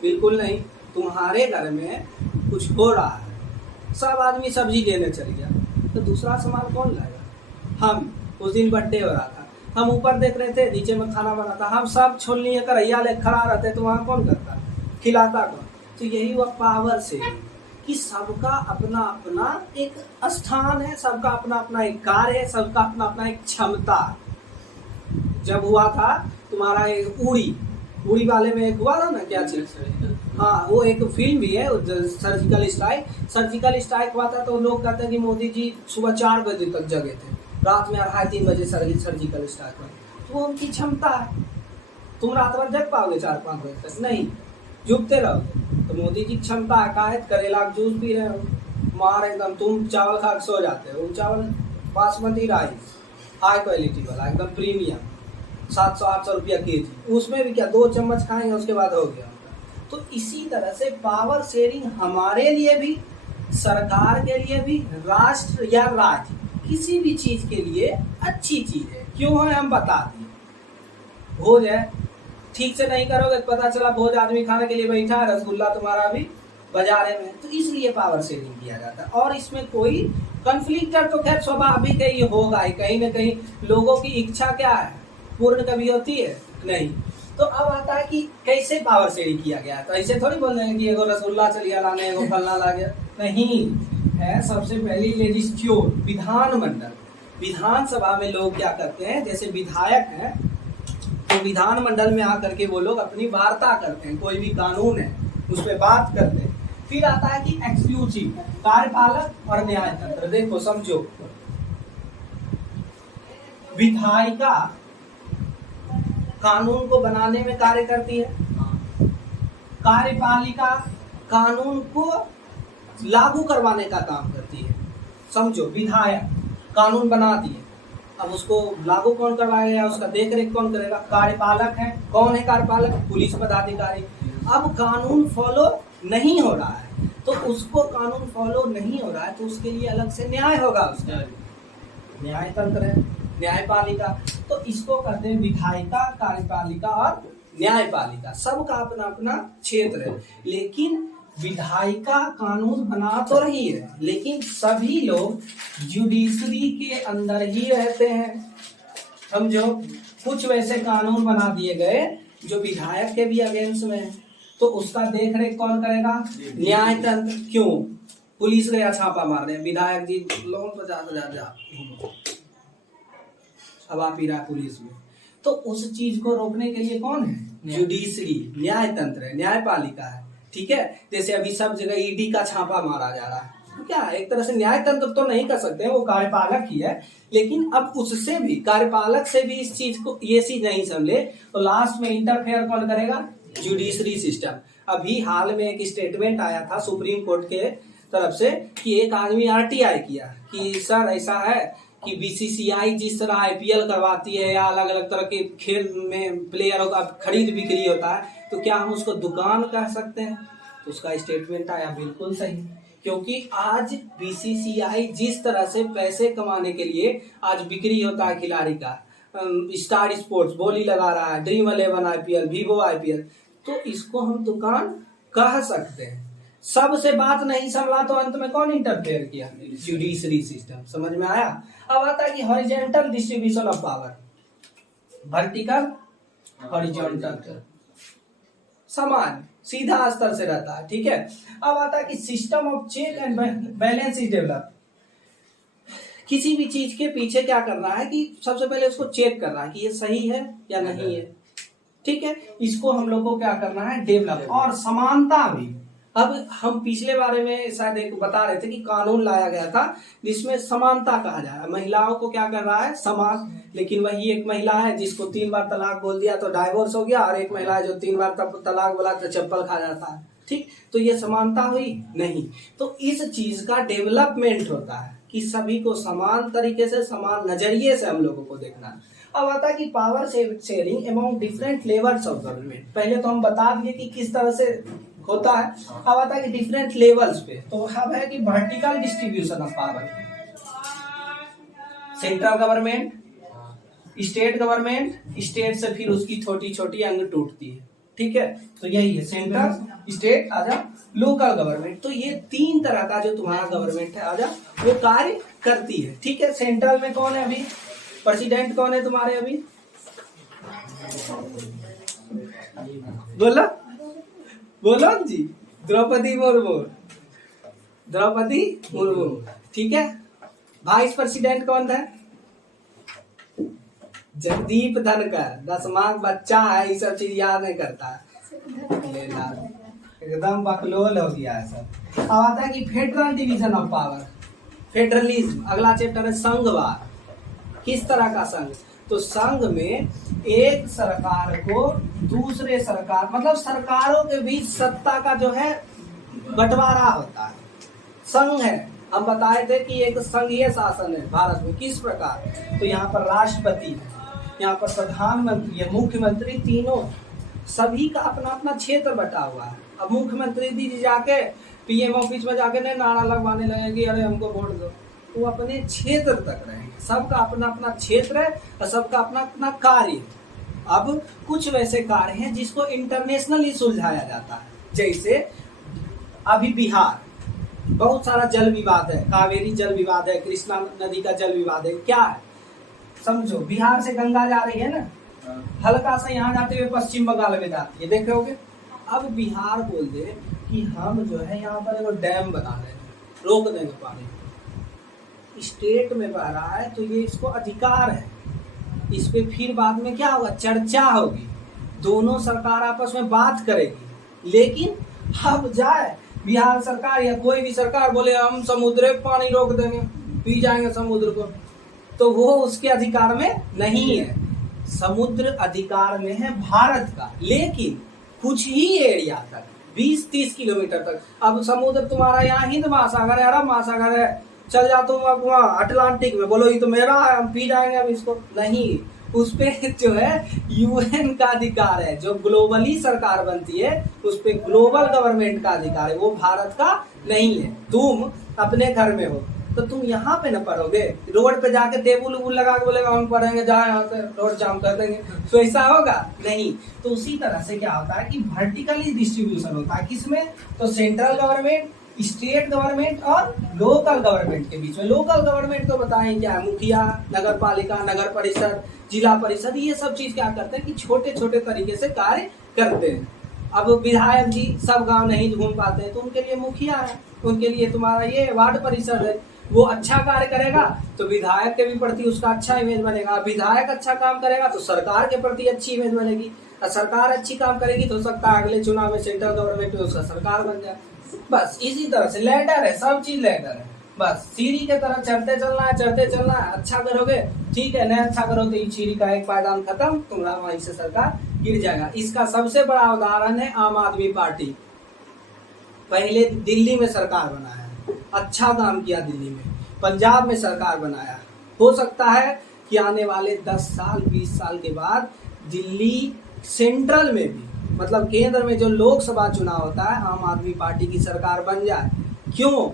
बिल्कुल नहीं। तुम्हारे घर में कुछ हो रहा है, सब आदमी सब्जी लेने चल गया, तो दूसरा सामान कौन लाएगा? हम उस दिन बर्थडे हो रहा था, हम ऊपर देख रहे थे, नीचे में खाना बना था, हम सब छोलनी है करैया ले खड़ा रहते तो वहाँ कौन करता? खिलाता कौन? तो यही हुआ पावर से कि सबका अपना अपना एक स्थान है, सबका अपना अपना एक कार्य है, सबका अपना अपना एक क्षमता। जब हुआ था तुम्हारा एक उड़ी वाले में एक हुआ था ना, क्या चीज? हाँ, वो एक फिल्म भी है सर्जिकल स्ट्राइक। सर्जिकल स्ट्राइक हुआ था तो लोग कहते हैं कि मोदी जी सुबह 4 बजे तक जगे थे, रात में 2:30-3 बजे सर्जिकल स्ट्राइक हुआ। तो वो उनकी क्षमता है। तुम रात भर जग पाओगे 4-5 बजे तक? नहीं, झुकते रहोगे। तो मोदी जी क्षमता है, कायद करेला जूस पी रहे हो, मार एकदम, तुम चावल खा के सो जाते हो। चावल बासमती राइस हाई क्वालिटी वाला एकदम प्रीमियम, 700-800 रुपया केजी, उसमें भी क्या 2 चम्मच खाएंगे उसके बाद हो गया। तो इसी तरह से पावर शेयरिंग हमारे लिए भी, सरकार के लिए भी, राष्ट्र या राज्य किसी भी चीज के लिए अच्छी चीज है। क्यों है हम बता दिए। भोज है, ठीक से नहीं करोगे तो पता चला भोज आदमी खाने के लिए बैठा है, रसगुल्ला तुम्हारा भी बाजारे में। तो इसलिए पावर शेयरिंग किया जाता है। और इसमें कोई कन्फ्लिक्ट तो खैर स्वाभाविक है, ये होगा ही। कहीं ना कहीं लोगों की इच्छा क्या है, पूर्ण कभी होती है नहीं। तो अब आता है कि कैसे पावर शेयरिंग किया गया। तो ऐसे थोड़ी बोल रहे हैं कि एगो रसगुल्ला चलिए लाने, एगो फलना ला गया, नहीं है। सबसे पहले लेजिस्लेचर, विधानमंडल, विधानसभा में लोग क्या करते हैं, जैसे विधायक हैं तो विधानमंडल में आकर के वो लोग अपनी वार्ता करते हैं, कोई भी कानून है उस पर बात करते हैं। फिर आता है कि एग्जीक्यूटिव, कार्यपालक और न्यायतंत्र। देखो समझो, विधायिका कानून को बनाने में कार्य करती है, कार्यपालिका कानून को लागू करवाने का काम करती है। समझो, विधायक कानून बना दिए, अब उसको लागू कौन करवाएगा, उसका देख रेख कौन करेगा? कार्यपालक है। कौन है कार्यपालक? पुलिस पदाधिकारी। अब कानून फॉलो नहीं हो रहा है तो उसको, कानून फॉलो नहीं हो रहा है तो उसके लिए अलग से न्याय होगा, उसका न्यायतंत्र है। न्यायपालिका। तो इसको कहते हैं विधायिका, कार्यपालिका और न्यायपालिका। सबका अपना अपना क्षेत्र है, लेकिन विधायिका कानून बना तो रही है, लेकिन सभी लोग जुडिशरी के अंदर ही रहते हैं। समझो, कुछ वैसे कानून बना दिए गए जो विधायक के भी अगेंस्ट में है, तो उसका देख रेख कौन करेगा? न्याय तंत्र। क्यों? पुलिस गया छापा मारने, विधायक जी लोन 50,000 अब आप ही रहा पुलिस में, तो उस चीज को रोकने के लिए कौन है? जुडिशरी, न्याय तंत्र है, न्यायपालिका है। ठीक है, जैसे अभी सब जगह ईडी का छापा मारा जा रहा है, तो क्या एक तरह से न्याय तंत्र तो नहीं कर सकते, वो कार्यपालक ही है, लेकिन अब उससे भी, कार्यपालक से भी इस चीज को, ये चीज नहीं समझे तो लास्ट में इंटरफेयर कौन करेगा? Judiciary system. अभी हाल में एक स्टेटमेंट आया था सुप्रीम कोर्ट के तरफ से कि एक आदमी आरटीआई किया कि सर ऐसा है कि बीसीसीआई जिस तरह आईपीएल करवाती है या अलग अलग तरह के खेल में प्लेयरों का खरीद बिक्री होता है, तो क्या हम उसको दुकान कह सकते हैं? तो उसका स्टेटमेंट आया बिल्कुल सही, क्योंकि आज बीसीसीआई जिस तरह से पैसे कमाने के लिए आज बिक्री होता है खिलाड़ी का, स्टार स्पोर्ट्स बोली लगा रहा है, ड्रीम 11 आईपीएल, वीवो आईपीएल, तो इसको हम दुकान कह सकते हैं। सबसे बात नहीं संभला तो अंत में कौन इंटरफेयर किया? Judiciary system. समझ में आया? अब आता है कि horizontal distribution of power, vertical, horizontal, समान सीधा स्तर से रहता है। ठीक है, अब आता है कि system of check and balance is develop. किसी भी चीज के पीछे क्या करना है कि सबसे पहले उसको चेक करना है कि ये सही है या नहीं है। ठीक है, इसको हम लोग को क्या करना है? डेवलप। और समानता भी। अब हम पिछले बारे में शायद एक बता रहे थे कि कानून लाया गया था जिसमें समानता कहा जा रहा है, महिलाओं को क्या कर रहा है? समान। लेकिन वही एक महिला है जिसको 3 बार तलाक बोल दिया तो डाइवोर्स हो गया, और एक महिला है जो 3 बार तलाक बोला तो चप्पल खा जाता है। ठीक, तो ये समानता हुई नहीं। तो इस चीज का डेवलपमेंट होता है कि सभी को समान तरीके से, समान नजरिए से हम लोगों को देखना है। अब आता है कि power sharing among different levels of government. पहले तो हम बता दिए कि किस तरह से होता है। अब आता है कि डिफरेंट लेवल्स पे, तो अब है कि vertical distribution of power, central government, state government, state से फिर उसकी छोटी छोटी अंग टूटती है। ठीक है, तो यही है सेंट्रल, स्टेट, आजा लोकल गवर्नमेंट। तो ये 3 तरह का जो तुम्हारा गवर्नमेंट है आजा वो कार्य करती है। ठीक है, सेंट्रल में कौन है अभी? प्रेसिडेंट कौन है तुम्हारे अभी? बोलो बोलो जी, द्रौपदी मुर्मू, द्रौपदी मुर्मू। ठीक है, वाइस प्रेसिडेंट कौन था? जगदीप धनखड़। 10वां बच्चा है, ये सब चीज याद नहीं करता, एकदम बकलोल हो गया है सब। अब आता है कि federal division of power, federalism. अगला चैप्टर है संघवाद। किस तरह का संघ? तो संघ में एक सरकार को दूसरे सरकार, मतलब सरकारों के बीच सत्ता का जो है बंटवारा होता है, संघ है। हम बताए थे कि एक संघीय शासन है भारत में। किस प्रकार? तो यहाँ पर राष्ट्रपति है, यहाँ पर प्रधानमंत्री है, मुख्यमंत्री, तीनों सभी का अपना अपना क्षेत्र बटा हुआ है। अब मुख्यमंत्री जी जाके पीएम ऑफिस में जाके नहीं नारा लगवाने लगेगी अरे हमको वोट दो, वो अपने क्षेत्र तक रहेंगे। सबका अपना अपना क्षेत्र है और सबका अपना अपना कार्य है। अब कुछ वैसे कार्य हैं जिसको इंटरनेशनली सुलझाया जाता है, जैसे अभी बिहार, बहुत सारा जल विवाद है, कावेरी जल विवाद है, कृष्णा नदी का जल विवाद है। क्या है? समझो, बिहार से गंगा जा रही है ना, हल्का सा यहाँ जाते हुए पश्चिम बंगाल में जाती है, देख रहे होगे। अब बिहार बोल दे कि हम जो है यहाँ पर एक डैम बना रहे हैं, रोक देंगे पानी, स्टेट में बह रहा है तो ये इसको अधिकार है, इस पे फिर बाद में क्या होगा? चर्चा होगी, दोनों सरकार आपस में बात करेगी। लेकिन अब जाए बिहार सरकार या कोई भी सरकार बोले हम समुद्र में पानी रोक देंगे, पी जाएंगे समुद्र को, तो वो उसके अधिकार में नहीं है। समुद्र अधिकार में है भारत का, लेकिन कुछ ही एरिया तक, 20-30 किलोमीटर तक। अब समुद्र तुम्हारा यहाँ हिंद महासागर है, अरब महासागर है, चल जा तुम अब वहाँ अटलांटिक में, बोलो ये तो मेरा है हम पी जाएंगे अब इसको, नहीं। उस पे जो है यूएन का अधिकार है, जो ग्लोबली सरकार बनती है उस पे ग्लोबल गवर्नमेंट का अधिकार है, वो भारत का नहीं है। तुम अपने घर में हो, तो तुम यहाँ पे न पढ़ोगे, रोड पे जाके टेबल उबुल लगा के बोलेगा हम पढ़ेंगे, जहाँ यहाँ से रोड जाम कर देंगे, तो ऐसा होगा नहीं। तो उसी तरह से क्या होता है कि वर्टिकली डिस्ट्रीब्यूशन होता है, किसमें, तो सेंट्रल गवर्नमेंट, स्टेट गवर्नमेंट और लोकल गवर्नमेंट के बीच में। लोकल गवर्नमेंट तो बताएं क्या है, मुखिया, नगर पालिका, नगर परिषद, जिला परिषद, ये सब चीज क्या करते हैं कि छोटे छोटे तरीके से कार्य करते हैं। अब विधायक जी सब गांव नहीं घूम पाते हैं, तो उनके लिए मुखिया है, उनके लिए तुम्हारा ये वार्ड परिषद है। वो अच्छा कार्य करेगा तो विधायक के भी प्रति उसका अच्छा इमेज बनेगा, विधायक अच्छा काम करेगा तो सरकार के प्रति अच्छी इमेज बनेगी, और सरकार अच्छी काम करेगी तो हो सकता है अगले चुनाव में सेंट्रल गवर्नमेंट में उसका सरकार बन जाए। बस इसी तरह से लैडर है, सब चीज लैडर है, बस सीढ़ी के तरह चढ़ते चलना है, चढ़ते चलना है। अच्छा करोगे ठीक है, नहीं अच्छा करो तो सीढ़ी का एक पायदान खत्म, तुम्हारा वहीं से सरकार गिर जाएगा। इसका सबसे बड़ा उदाहरण है आम आदमी पार्टी। पहले दिल्ली में सरकार बनाया, अच्छा काम किया दिल्ली में, पंजाब में सरकार बनाया। हो सकता है कि आने वाले 10 साल 20 साल के बाद दिल्ली सेंट्रल में भी, मतलब केंद्र में जो लोकसभा चुनाव होता है, आम आदमी पार्टी की सरकार बन जाए। क्यों?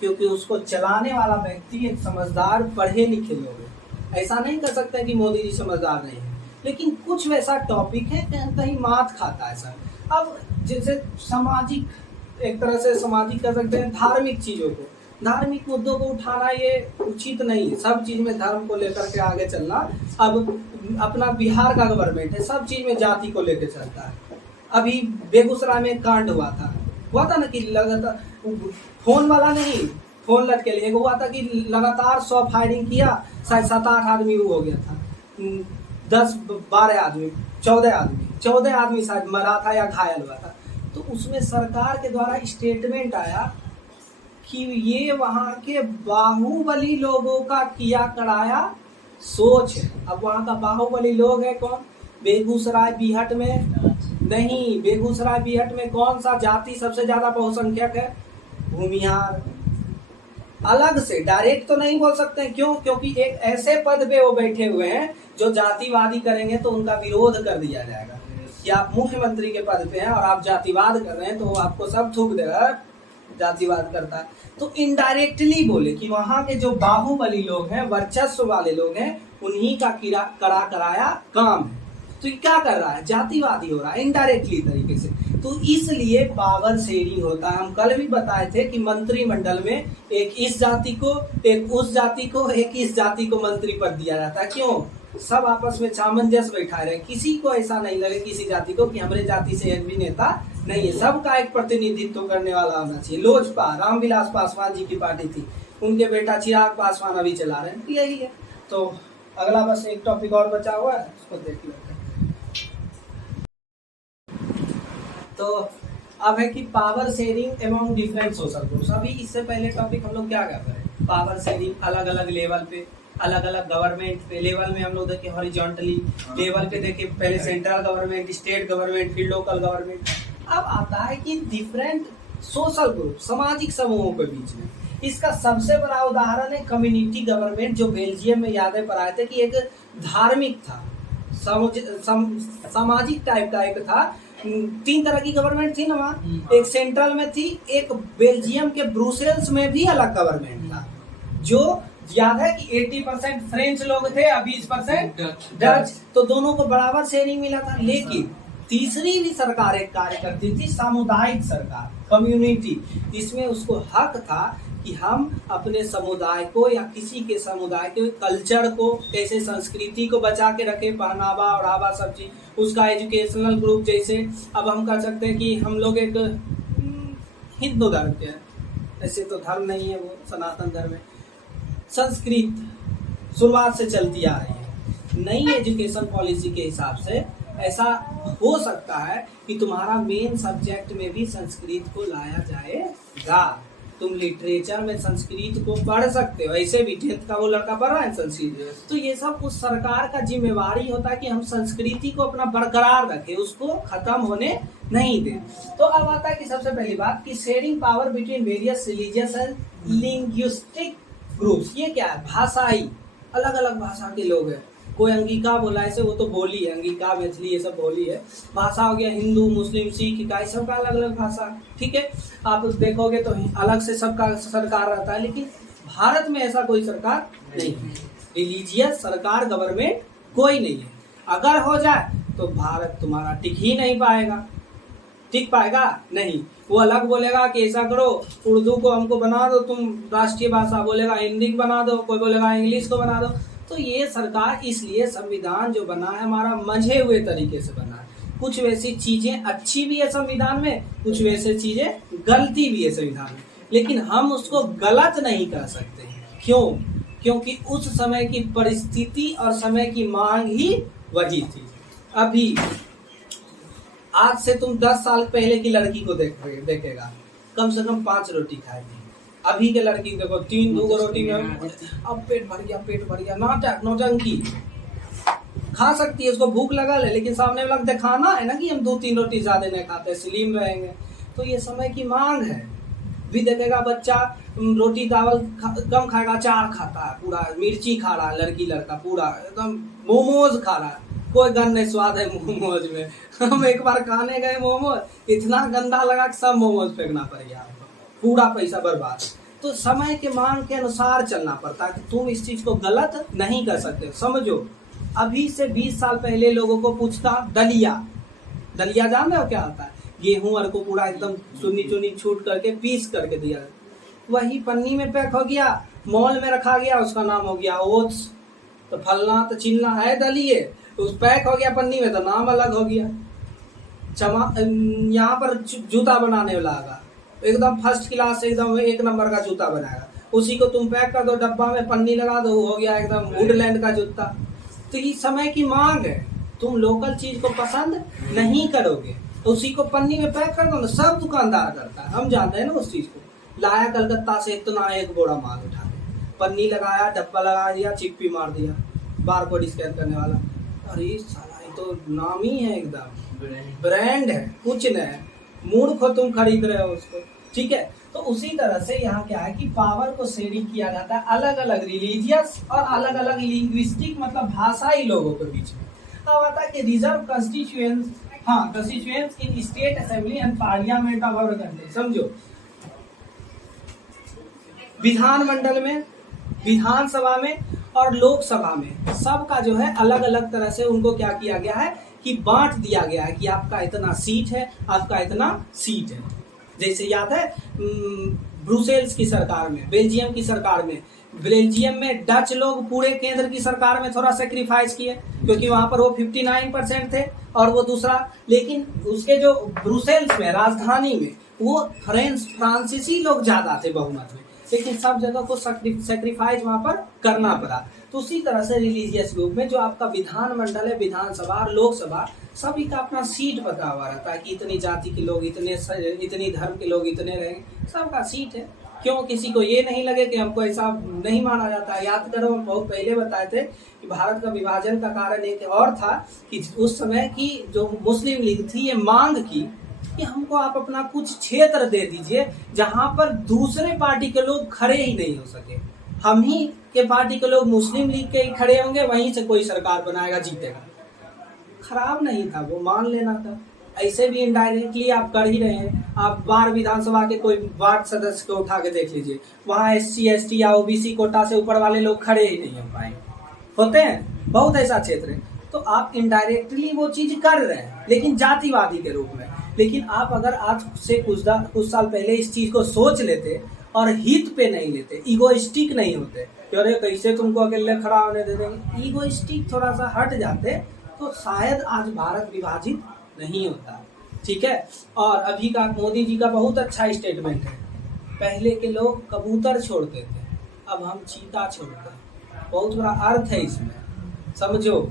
क्योंकि उसको चलाने वाला व्यक्ति एक समझदार पढ़े लिखे लोग है। ऐसा नहीं कर सकते कि मोदी जी समझदार नहीं है, लेकिन कुछ वैसा टॉपिक है कहीं मात खाता है सर। अब जैसे सामाजिक, एक तरह से सामाजिक कर सकते हैं, धार्मिक चीजों को, धार्मिक मुद्दों को उठाना ये उचित नहीं है। सब चीज में धर्म को लेकर के आगे चलना। अब अपना बिहार का गवर्नमेंट है, सब चीज में जाति को लेकर चलता है। अभी बेगूसराय में कांड हुआ था ना कि लगातार फोन वाला नहीं, फोन लटके लिए हुआ था कि लगातार 100 फायरिंग किया, शायद 7-8 आदमी वो हो गया था, 10-12 आदमी, 14 आदमी शायद मरा था या घायल हुआ था। तो उसमें सरकार के द्वारा स्टेटमेंट आया कि ये वहाँ के बाहुबली लोगों का किया कराया सोच है। अब वहाँ का बाहुबली लोग है कौन? बेगूसराय बीहट में नहीं, बेगूसराय बीहट में कौन सा जाति सबसे ज्यादा बहुसंख्यक है? भूमिहार। अलग से डायरेक्ट तो नहीं बोल सकते, क्यों? क्योंकि एक ऐसे पद पे वो बैठे हुए हैं जो जातिवादी करेंगे तो उनका विरोध कर दिया जाएगा कि आप मुख्यमंत्री के पद पे हैं और आप जातिवाद कर रहे हैं, तो वो आपको सब थूक देगा, जातिवाद करता है। तो इनडायरेक्टली बोले कि वहाँ के जो बाहुबली लोग हैं, वर्चस्व वाले लोग हैं, उन्हीं का करा कराया काम है। तो ये क्या कर रहा है? जातिवादी हो रहा है इनडायरेक्टली तरीके से। तो इसलिए पावर शेयरिंग होता है। हम कल भी बताए थे कि मंत्रिमंडल में एक इस जाति को, एक उस जाति को, एक इस जाति को मंत्री पद दिया जाता है। क्यों? सब आपस में सामंजस्य बैठा रहे, किसी को ऐसा नहीं लगे किसी जाति को कि हमारे जाति से एक भी नेता नहीं है। सबका एक प्रतिनिधित्व करने वाला होना चाहिए। लोजपा, रामविलास पासवान जी की पार्टी थी, उनके बेटा चिराग पासवान अभी चला रहे हैं, यही है। तो अगला बस एक टॉपिक और बचा हुआ है, उसको देख लेते हैं। तो अब है कि power sharing among different social groups. अभी इससे पहले टॉपिक हम लोग क्या कर रहे हैं? पावर शेयरिंग अलग अलग लेवल पे, अलग अलग गवर्नमेंट पे लेवल में हम लोग देखे, हॉरिजॉन्टली लेवल पे देखे, पहले सेंट्रल गवर्नमेंट, स्टेट गवर्नमेंट, फिर लोकल गवर्नमेंट। अब आता है कि डिफरेंट सोशल ग्रुप, सामाजिक समूहों के बीच में। इसका सबसे बड़ा उदाहरण है कम्युनिटी गवर्नमेंट, जो बेल्जियम में यादें पर आए थे कि एक धार्मिक था, सामाजिक टाइप का एक था। 3 तरह की गवर्नमेंट थी ना वहाँ, एक सेंट्रल में थी, एक बेल्जियम के ब्रुसेल्स में भी अलग गवर्नमेंट था। जो याद है कि 80% फ्रेंच लोग थे और 20% डच, तो दोनों को बराबर शेयरिंग मिला था। लेकिन तीसरी भी सरकार एक कार्य करती थी, सामुदायिक सरकार, कम्युनिटी। इसमें उसको हक था कि हम अपने समुदाय को या किसी के समुदाय के कल्चर को, कैसे संस्कृति को बचा के रखे, पहनावा ओढ़ावा सब चीज, उसका एजुकेशनल ग्रुप। जैसे अब हम कर सकते हैं कि हम लोग एक हिंदू धर्म के हैं, ऐसे तो धर्म नहीं है वो, सनातन धर्म है। संस्कृत शुरुआत से चलती आ रही है, नई एजुकेशन पॉलिसी के हिसाब से ऐसा हो सकता है कि तुम्हारा मेन सब्जेक्ट में भी संस्कृत को लाया जाएगा। तुम लिटरेचर में संस्कृत को पढ़ सकते हो, ऐसे भी 10th का वो लड़का पढ़ रहा है संस्कृत। तो ये सब उस सरकार का जिम्मेवारी होता है कि हम संस्कृति को अपना बरकरार रखें, उसको खत्म होने नहीं दें। तो अब आता है कि सबसे पहली बात कि sharing power between various religious and linguistic groups. ये क्या है? भाषाई, अलग अलग भाषा के लोग हैं। कोई अंगिका बोला ऐसे, वो तो बोली है, अंगिका मैथिली ये सब बोली है। भाषा हो गया हिंदू, मुस्लिम, सिख, ईसाई, सबका अलग अलग भाषा, ठीक है। आप देखोगे तो अलग से सबका सरकार रहता है, लेकिन भारत में ऐसा कोई सरकार नहीं है, रिलीजियस सरकार गवर्नमेंट कोई नहीं है। अगर हो जाए तो भारत तुम्हारा टिक ही नहीं पाएगा। टिक पाएगा नहीं। वो अलग बोलेगा कि ऐसा करो, उर्दू को हमको बना दो तुम राष्ट्रीय भाषा, बोलेगा हिंदी को बना दो, कोई बोलेगा इंग्लिश को बना दो। तो ये सरकार, इसलिए संविधान जो बना है हमारा मंझे हुए तरीके से बना है। कुछ वैसी चीजें अच्छी भी है संविधान में, कुछ वैसे चीजें गलती भी है संविधान में, लेकिन हम उसको गलत नहीं कह सकते। क्यों? क्योंकि उस समय की परिस्थिति और समय की मांग ही वही थी। अभी आज से तुम 10 साल पहले की लड़की को देखेगा, कम से कम 5 रोटी खाएगी। अभी के लड़की देखो 3-2 रोटी में अब पेट भर गया, नाटक नौटंकी। खा सकती है, उसको भूख लगा ले, लेकिन सामने वाला दिखाना है ना कि हम 2-3 रोटी ज्यादा नहीं खाते, स्लिम रहेंगे। तो ये समय की मांग है। भी देखेगा बच्चा रोटी चावल कम खाएगा, 4 खाता है, पूरा मिर्ची खा रहा है, लड़की लड़का पूरा एकदम मोमोज खा रहा है। कोई गंद नहीं स्वाद है मोमोज में। हम एक बार खाने गए मोमोज, इतना गंदा लगा कि सब मोमोज फेंकना पड़ गया, पूरा पैसा बर्बाद। तो समय के मांग के अनुसार चलना पड़ता है कि तुम इस चीज को गलत नहीं कर सकते। समझो, अभी से 20 साल पहले लोगों को पूछता दलिया जान रहे हो क्या होता है? गेहूं और को पूरा एकदम चुनी चुनी छूट करके पीस करके दिया, वही पन्नी में पैक हो गया, मॉल में रखा गया, उसका नाम हो गया ओट्स। तो फलना तो चिलना है दलिए, उस पैक हो गया पन्नी में तो नाम अलग हो गया। यहाँ पर जूता बनाने वाला आगा, एकदम फर्स्ट क्लास एकदम 1 नंबर का जूता बनाएगा, उसी को तुम पैक कर दो डब्बा में, पन्नी लगा दो, हो गया एकदम वुडलैंड का जूता। तो ये समय की मांग है। तुम लोकल चीज को पसंद नहीं करोगे, उसी को पन्नी में पैक कर दो ना, सब दुकानदार करता है, हम जानते हैं ना उस चीज को। लाया कलकत्ता से इतना 1 बोरा माल उठा के, पन्नी लगाया, डब्बा लगा दिया, चिप्पी मार दिया, बारकोड स्कैन करने वाला। अरे साला ये तो नाम ही है, एकदम ब्रांड है, कुछ नहीं, मूड को तुम खरीद रहे हो उसको। ठीक है, तो उसी तरह से यहाँ क्या है कि पावर को शेयरिंग किया जाता है अलग अलग रिलीजियस और अलग अलग लिंग्विस्टिक मतलब भाषाई लोगों के बीच में। अब आता है कि reserve constituencies in state assembly and parliament of our country. समझो, विधानमंडल में, विधानसभा में और लोकसभा में सबका जो है अलग अलग तरह से उनको क्या किया गया है कि बांट दिया गया है कि आपका इतना सीट है, आपका इतना सीट है। जैसे याद है ब्रुसेल्स की सरकार में, बेल्जियम की सरकार में, बेल्जियम में डच लोग पूरे केंद्र की सरकार में थोड़ा सेक्रीफाइस किए क्योंकि वहां पर वो 59% थे और वो दूसरा, लेकिन उसके जो ब्रुसेल्स में राजधानी में वो फ्रांसीसी लोग ज्यादा थे बहुमत में, लेकिन सब जगह को सेक्रीफाइस वहां पर करना पड़ा। तो उसी तरह से रिलीजियस ग्रुप में जो आपका विधानमंडल है, विधानसभा और लोकसभा, सभी का अपना सीट बता हुआ रहता है कि इतनी जाति के लोग इतनी धर्म के लोग इतने रहेंगे, सबका सीट है। क्यों किसी को ये नहीं लगे कि हमको ऐसा नहीं माना जाता है। याद करो, हम बहुत पहले बताए थे कि भारत का विभाजन का कारण एक और था कि उस समय की जो मुस्लिम लीग थी ये मांग की कि हमको आप अपना कुछ क्षेत्र दे दीजिए जहां पर दूसरे पार्टी के लोग खड़े ही नहीं हो सके, हम ही के पार्टी के लोग मुस्लिम लीग के ही खड़े होंगे, वहीं से कोई सरकार बनाएगा, जीतेगा। खराब नहीं था, वो मान लेना था। ऐसे भी इनडायरेक्टली आप कर ही रहे हैं। आप बार विधानसभा के कोई वार्ड सदस्य को उठा के देख लीजिए, वहाँ SC ST या OBC कोटा से ऊपर वाले लोग खड़े ही नहीं हो पाएंगे, होते हैं बहुत ऐसा क्षेत्र है। तो आप इनडायरेक्टली वो चीज कर रहे हैं, लेकिन जातिवादी के रूप में। लेकिन आप अगर आज से कुछ साल पहले इस चीज को सोच लेते और हित पे नहीं लेते, ईगोइस्टिक नहीं होते, अरे कैसे तुमको अकेले खड़ा होने दे देंगे, ईगोइस्टिक थोड़ा सा हट जाते, तो शायद आज भारत विभाजित नहीं होता। ठीक है। और अभी का मोदी जी का बहुत अच्छा स्टेटमेंट है, पहले के लोग कबूतर छोड़ते थे, अब हम चीता छोड़ते हैं। बहुत बड़ा अर्थ है इसमें, समझो।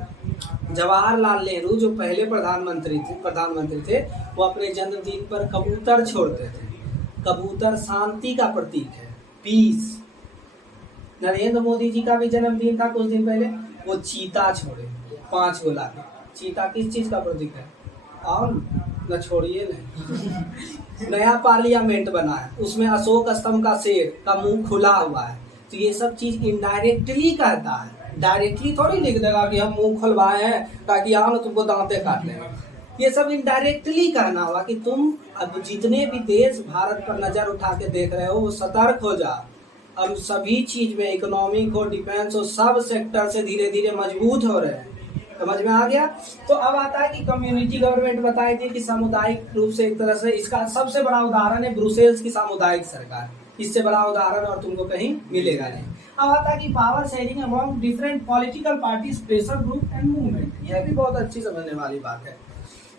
जवाहरलाल नेहरू जो पहले प्रधानमंत्री थे वो अपने जन्मदिन पर कबूतर छोड़ते थे। कबूतर शांति का प्रतीक है, पीस। नरेंद्र मोदी जी का भी जन्मदिन था कुछ दिन पहले, वो चीता छोड़े 5 गो लाके। चीता किस चीज का प्रतीक है? आम न छोड़िए नहीं। नया पार्लियामेंट बना है, उसमें अशोक स्तंभ का शेर का मुंह खुला हुआ है, तो ये सब चीज इनडायरेक्टली कहता है, डायरेक्टली थोड़ी लिख देगा कि हम मुंह खुलवाए हैं ताकि आओ तुमको दांते काट लेंगे। ये सब इनडायरेक्टली कहना हुआ कि तुम अब जितने भी देश भारत पर नजर उठा के देख रहे हो वो सतर्क हो जा, अब सभी चीज में इकोनॉमिक हो, डिफेंस हो, सब सेक्टर से धीरे धीरे मजबूत हो रहे हैं। समझ में आ गया। तो अब आता है कि कम्युनिटी गवर्नमेंट बताई थी कि सामुदायिक रूप से एक तरह से, इसका सबसे बड़ा उदाहरण है ब्रुसेल्स की सामुदायिक सरकार। इससे बड़ा उदाहरण और तुमको कहीं मिलेगा नहीं। अब आता है कि power sharing among different political parties, pressure group and movement. यह भी बहुत अच्छी समझने वाली बात है।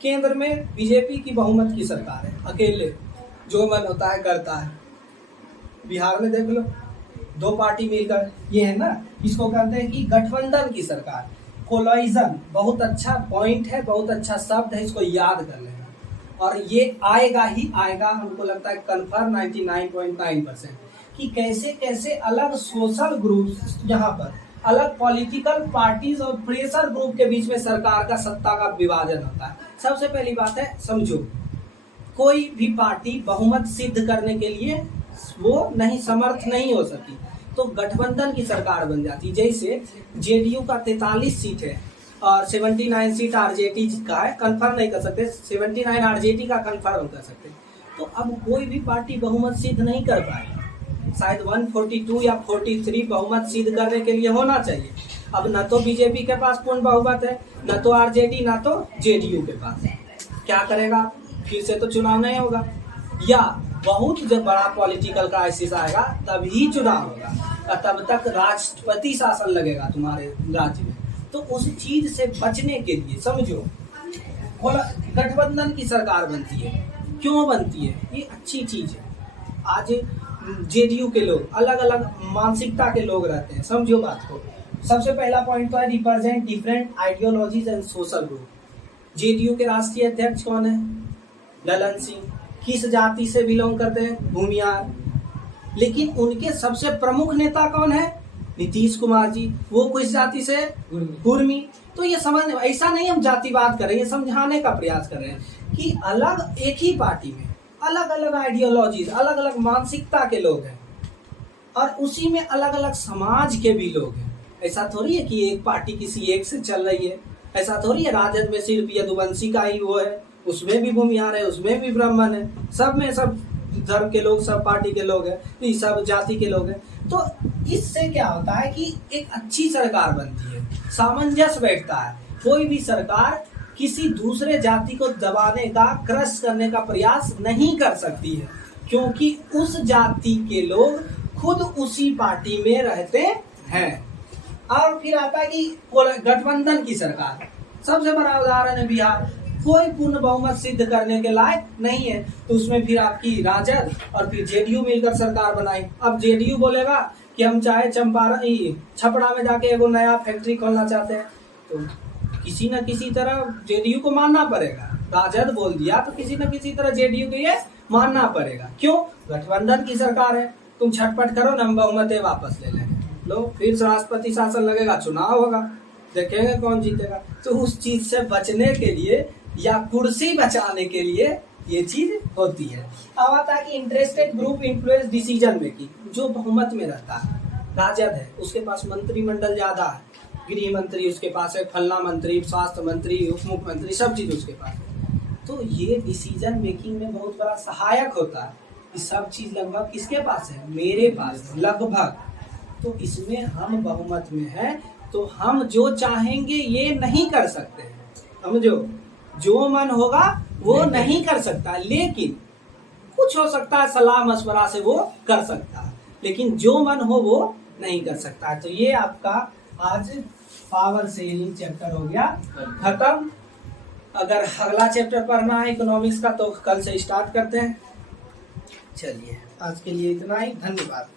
केंद्र में बीजेपी की बहुमत की सरकार है, अकेले जो मन होता है करता है। बिहार में देख लो, 2 पार्टी मिलकर, ये है ना, इसको कहते हैं कि गठबंधन की सरकार। कोलाइजन बहुत अच्छा पॉइंट है, बहुत अच्छा शब्द है, इसको याद कर लेना। और ये आएगा ही आएगा, हमको लगता है कन्फर्म 99.9% कि कैसे कैसे अलग सोशल ग्रुप्स, यहाँ पर अलग पॉलिटिकल पार्टीज और प्रेशर ग्रुप के बीच में सरकार का सत्ता का विभाजन होता है। सबसे पहली बात है, समझो, कोई भी पार्टी बहुमत सिद्ध करने के लिए वो नहीं समर्थ नहीं हो सकती, तो गठबंधन की सरकार बन जाती। जैसे जेडीयू का 43 सीट है और 79 सीट आरजेडी का है, कंफर्म नहीं कर सकते, 79 आरजेडी का कंफर्म कर सकते। तो अब कोई भी पार्टी बहुमत सिद्ध नहीं कर पाएगा, शायद 142 या 43 बहुमत सिद्ध करने के लिए होना चाहिए। अब न तो बीजेपी के पास पूर्ण बहुमत है, न तो आरजेडी, न तो जेडीयू के पास। क्या करेगा? फिर से तो चुनाव नहीं होगा, या बहुत जब बड़ा पॉलिटिकल क्राइसिस आएगा तभी चुनाव होगा, और तब तक राष्ट्रपति शासन लगेगा तुम्हारे राज्य में। तो उस चीज से बचने के लिए समझो, गठबंधन की सरकार बनती है। क्यों बनती है? ये अच्छी चीज है। आज जेडीयू के लोग अलग अलग मानसिकता के लोग रहते हैं, समझो बात को। सबसे पहला पॉइंट तो है represent different ideologies and social group. JDU के राष्ट्रीय अध्यक्ष कौन है? ललन सिंह। किस जाति से बिलोंग करते हैं? भूमियार। लेकिन उनके सबसे प्रमुख नेता कौन है? नीतीश कुमार जी। वो किस जाति से? कुर्मी। तो ये समझ, ऐसा नहीं हम जातिवाद कर रहे हैं, ये समझाने का प्रयास कर रहे हैं कि अलग एक ही पार्टी में अलग अलग आइडियोलॉजीज, अलग अलग मानसिकता के लोग हैं, और उसी में अलग अलग समाज के भी लोग हैं। ऐसा थोड़ी है कि एक पार्टी किसी एक से चल रही है, ऐसा थोड़ी है राजद में सिर्फ यदुवंशी का ही वो है, उसमें भी भूमिहार है, उसमें भी ब्राह्मण है, सब में सब धर्म के लोग, सब पार्टी के लोग हैं, सब जाति के लोग हैं। तो इससे क्या होता है कि एक अच्छी सरकार बनती है, सामंजस्य बैठता है। कोई भी सरकार किसी दूसरे जाति को दबाने का, क्रश करने का प्रयास नहीं कर सकती है, क्योंकि उस जाति के लोग खुद उसी पार्टी में रहते हैं। और फिर आता है कि गठबंधन की सरकार, सबसे बड़ा उदाहरण है बिहार। कोई पूर्ण बहुमत सिद्ध करने के लायक नहीं है, तो उसमें फिर आपकी राजद और फिर जेडीयू मिलकर सरकार बनाई। अब जेडीयू बोलेगा कि हम चाहे चंपारण, छपरा में जाके एगो नया फैक्ट्री खोलना चाहते हैं, तो किसी न किसी तरह जेडीयू को मानना पड़ेगा। राजद बोल दिया तो किसी न किसी तरह जेडीयू को ये मानना पड़ेगा। क्यों? गठबंधन की सरकार है, तुम छटपट करो ना, हम बहुमत वापस ले लेंगे। लो, फिर राष्ट्रपति शासन लगेगा, चुनाव होगा, देखेंगे कौन जीतेगा। तो उस चीज से बचने के लिए या कुर्सी बचाने के लिए ये चीज होती है। अब आता है कि interested group influence decision making. जो बहुमत में रहता है, राजद है, उसके पास मंत्रिमंडल ज्यादा है, गृह मंत्री उसके पास है, फलना मंत्री, स्वास्थ्य मंत्री, उप मुख्यमंत्री, सब चीज उसके पास है। तो ये डिसीजन मेकिंग में बहुत बड़ा सहायक होता है। ये सब चीज लगभग किसके पास है? मेरे पास लगभग। तो इसमें हम बहुमत में है, तो हम जो चाहेंगे ये नहीं कर सकते हैं, समझो। जो मन होगा वो नहीं कर सकता, लेकिन कुछ हो सकता है सलाह मशवरा से वो कर सकता है, लेकिन जो मन हो वो नहीं कर सकता है। तो ये आपका आज पावर शेयरिंग चैप्टर हो गया खत्म। अगर अगला चैप्टर पढ़ना है इकोनॉमिक्स का तो कल से स्टार्ट करते हैं। चलिए, आज के लिए इतना ही, धन्यवाद।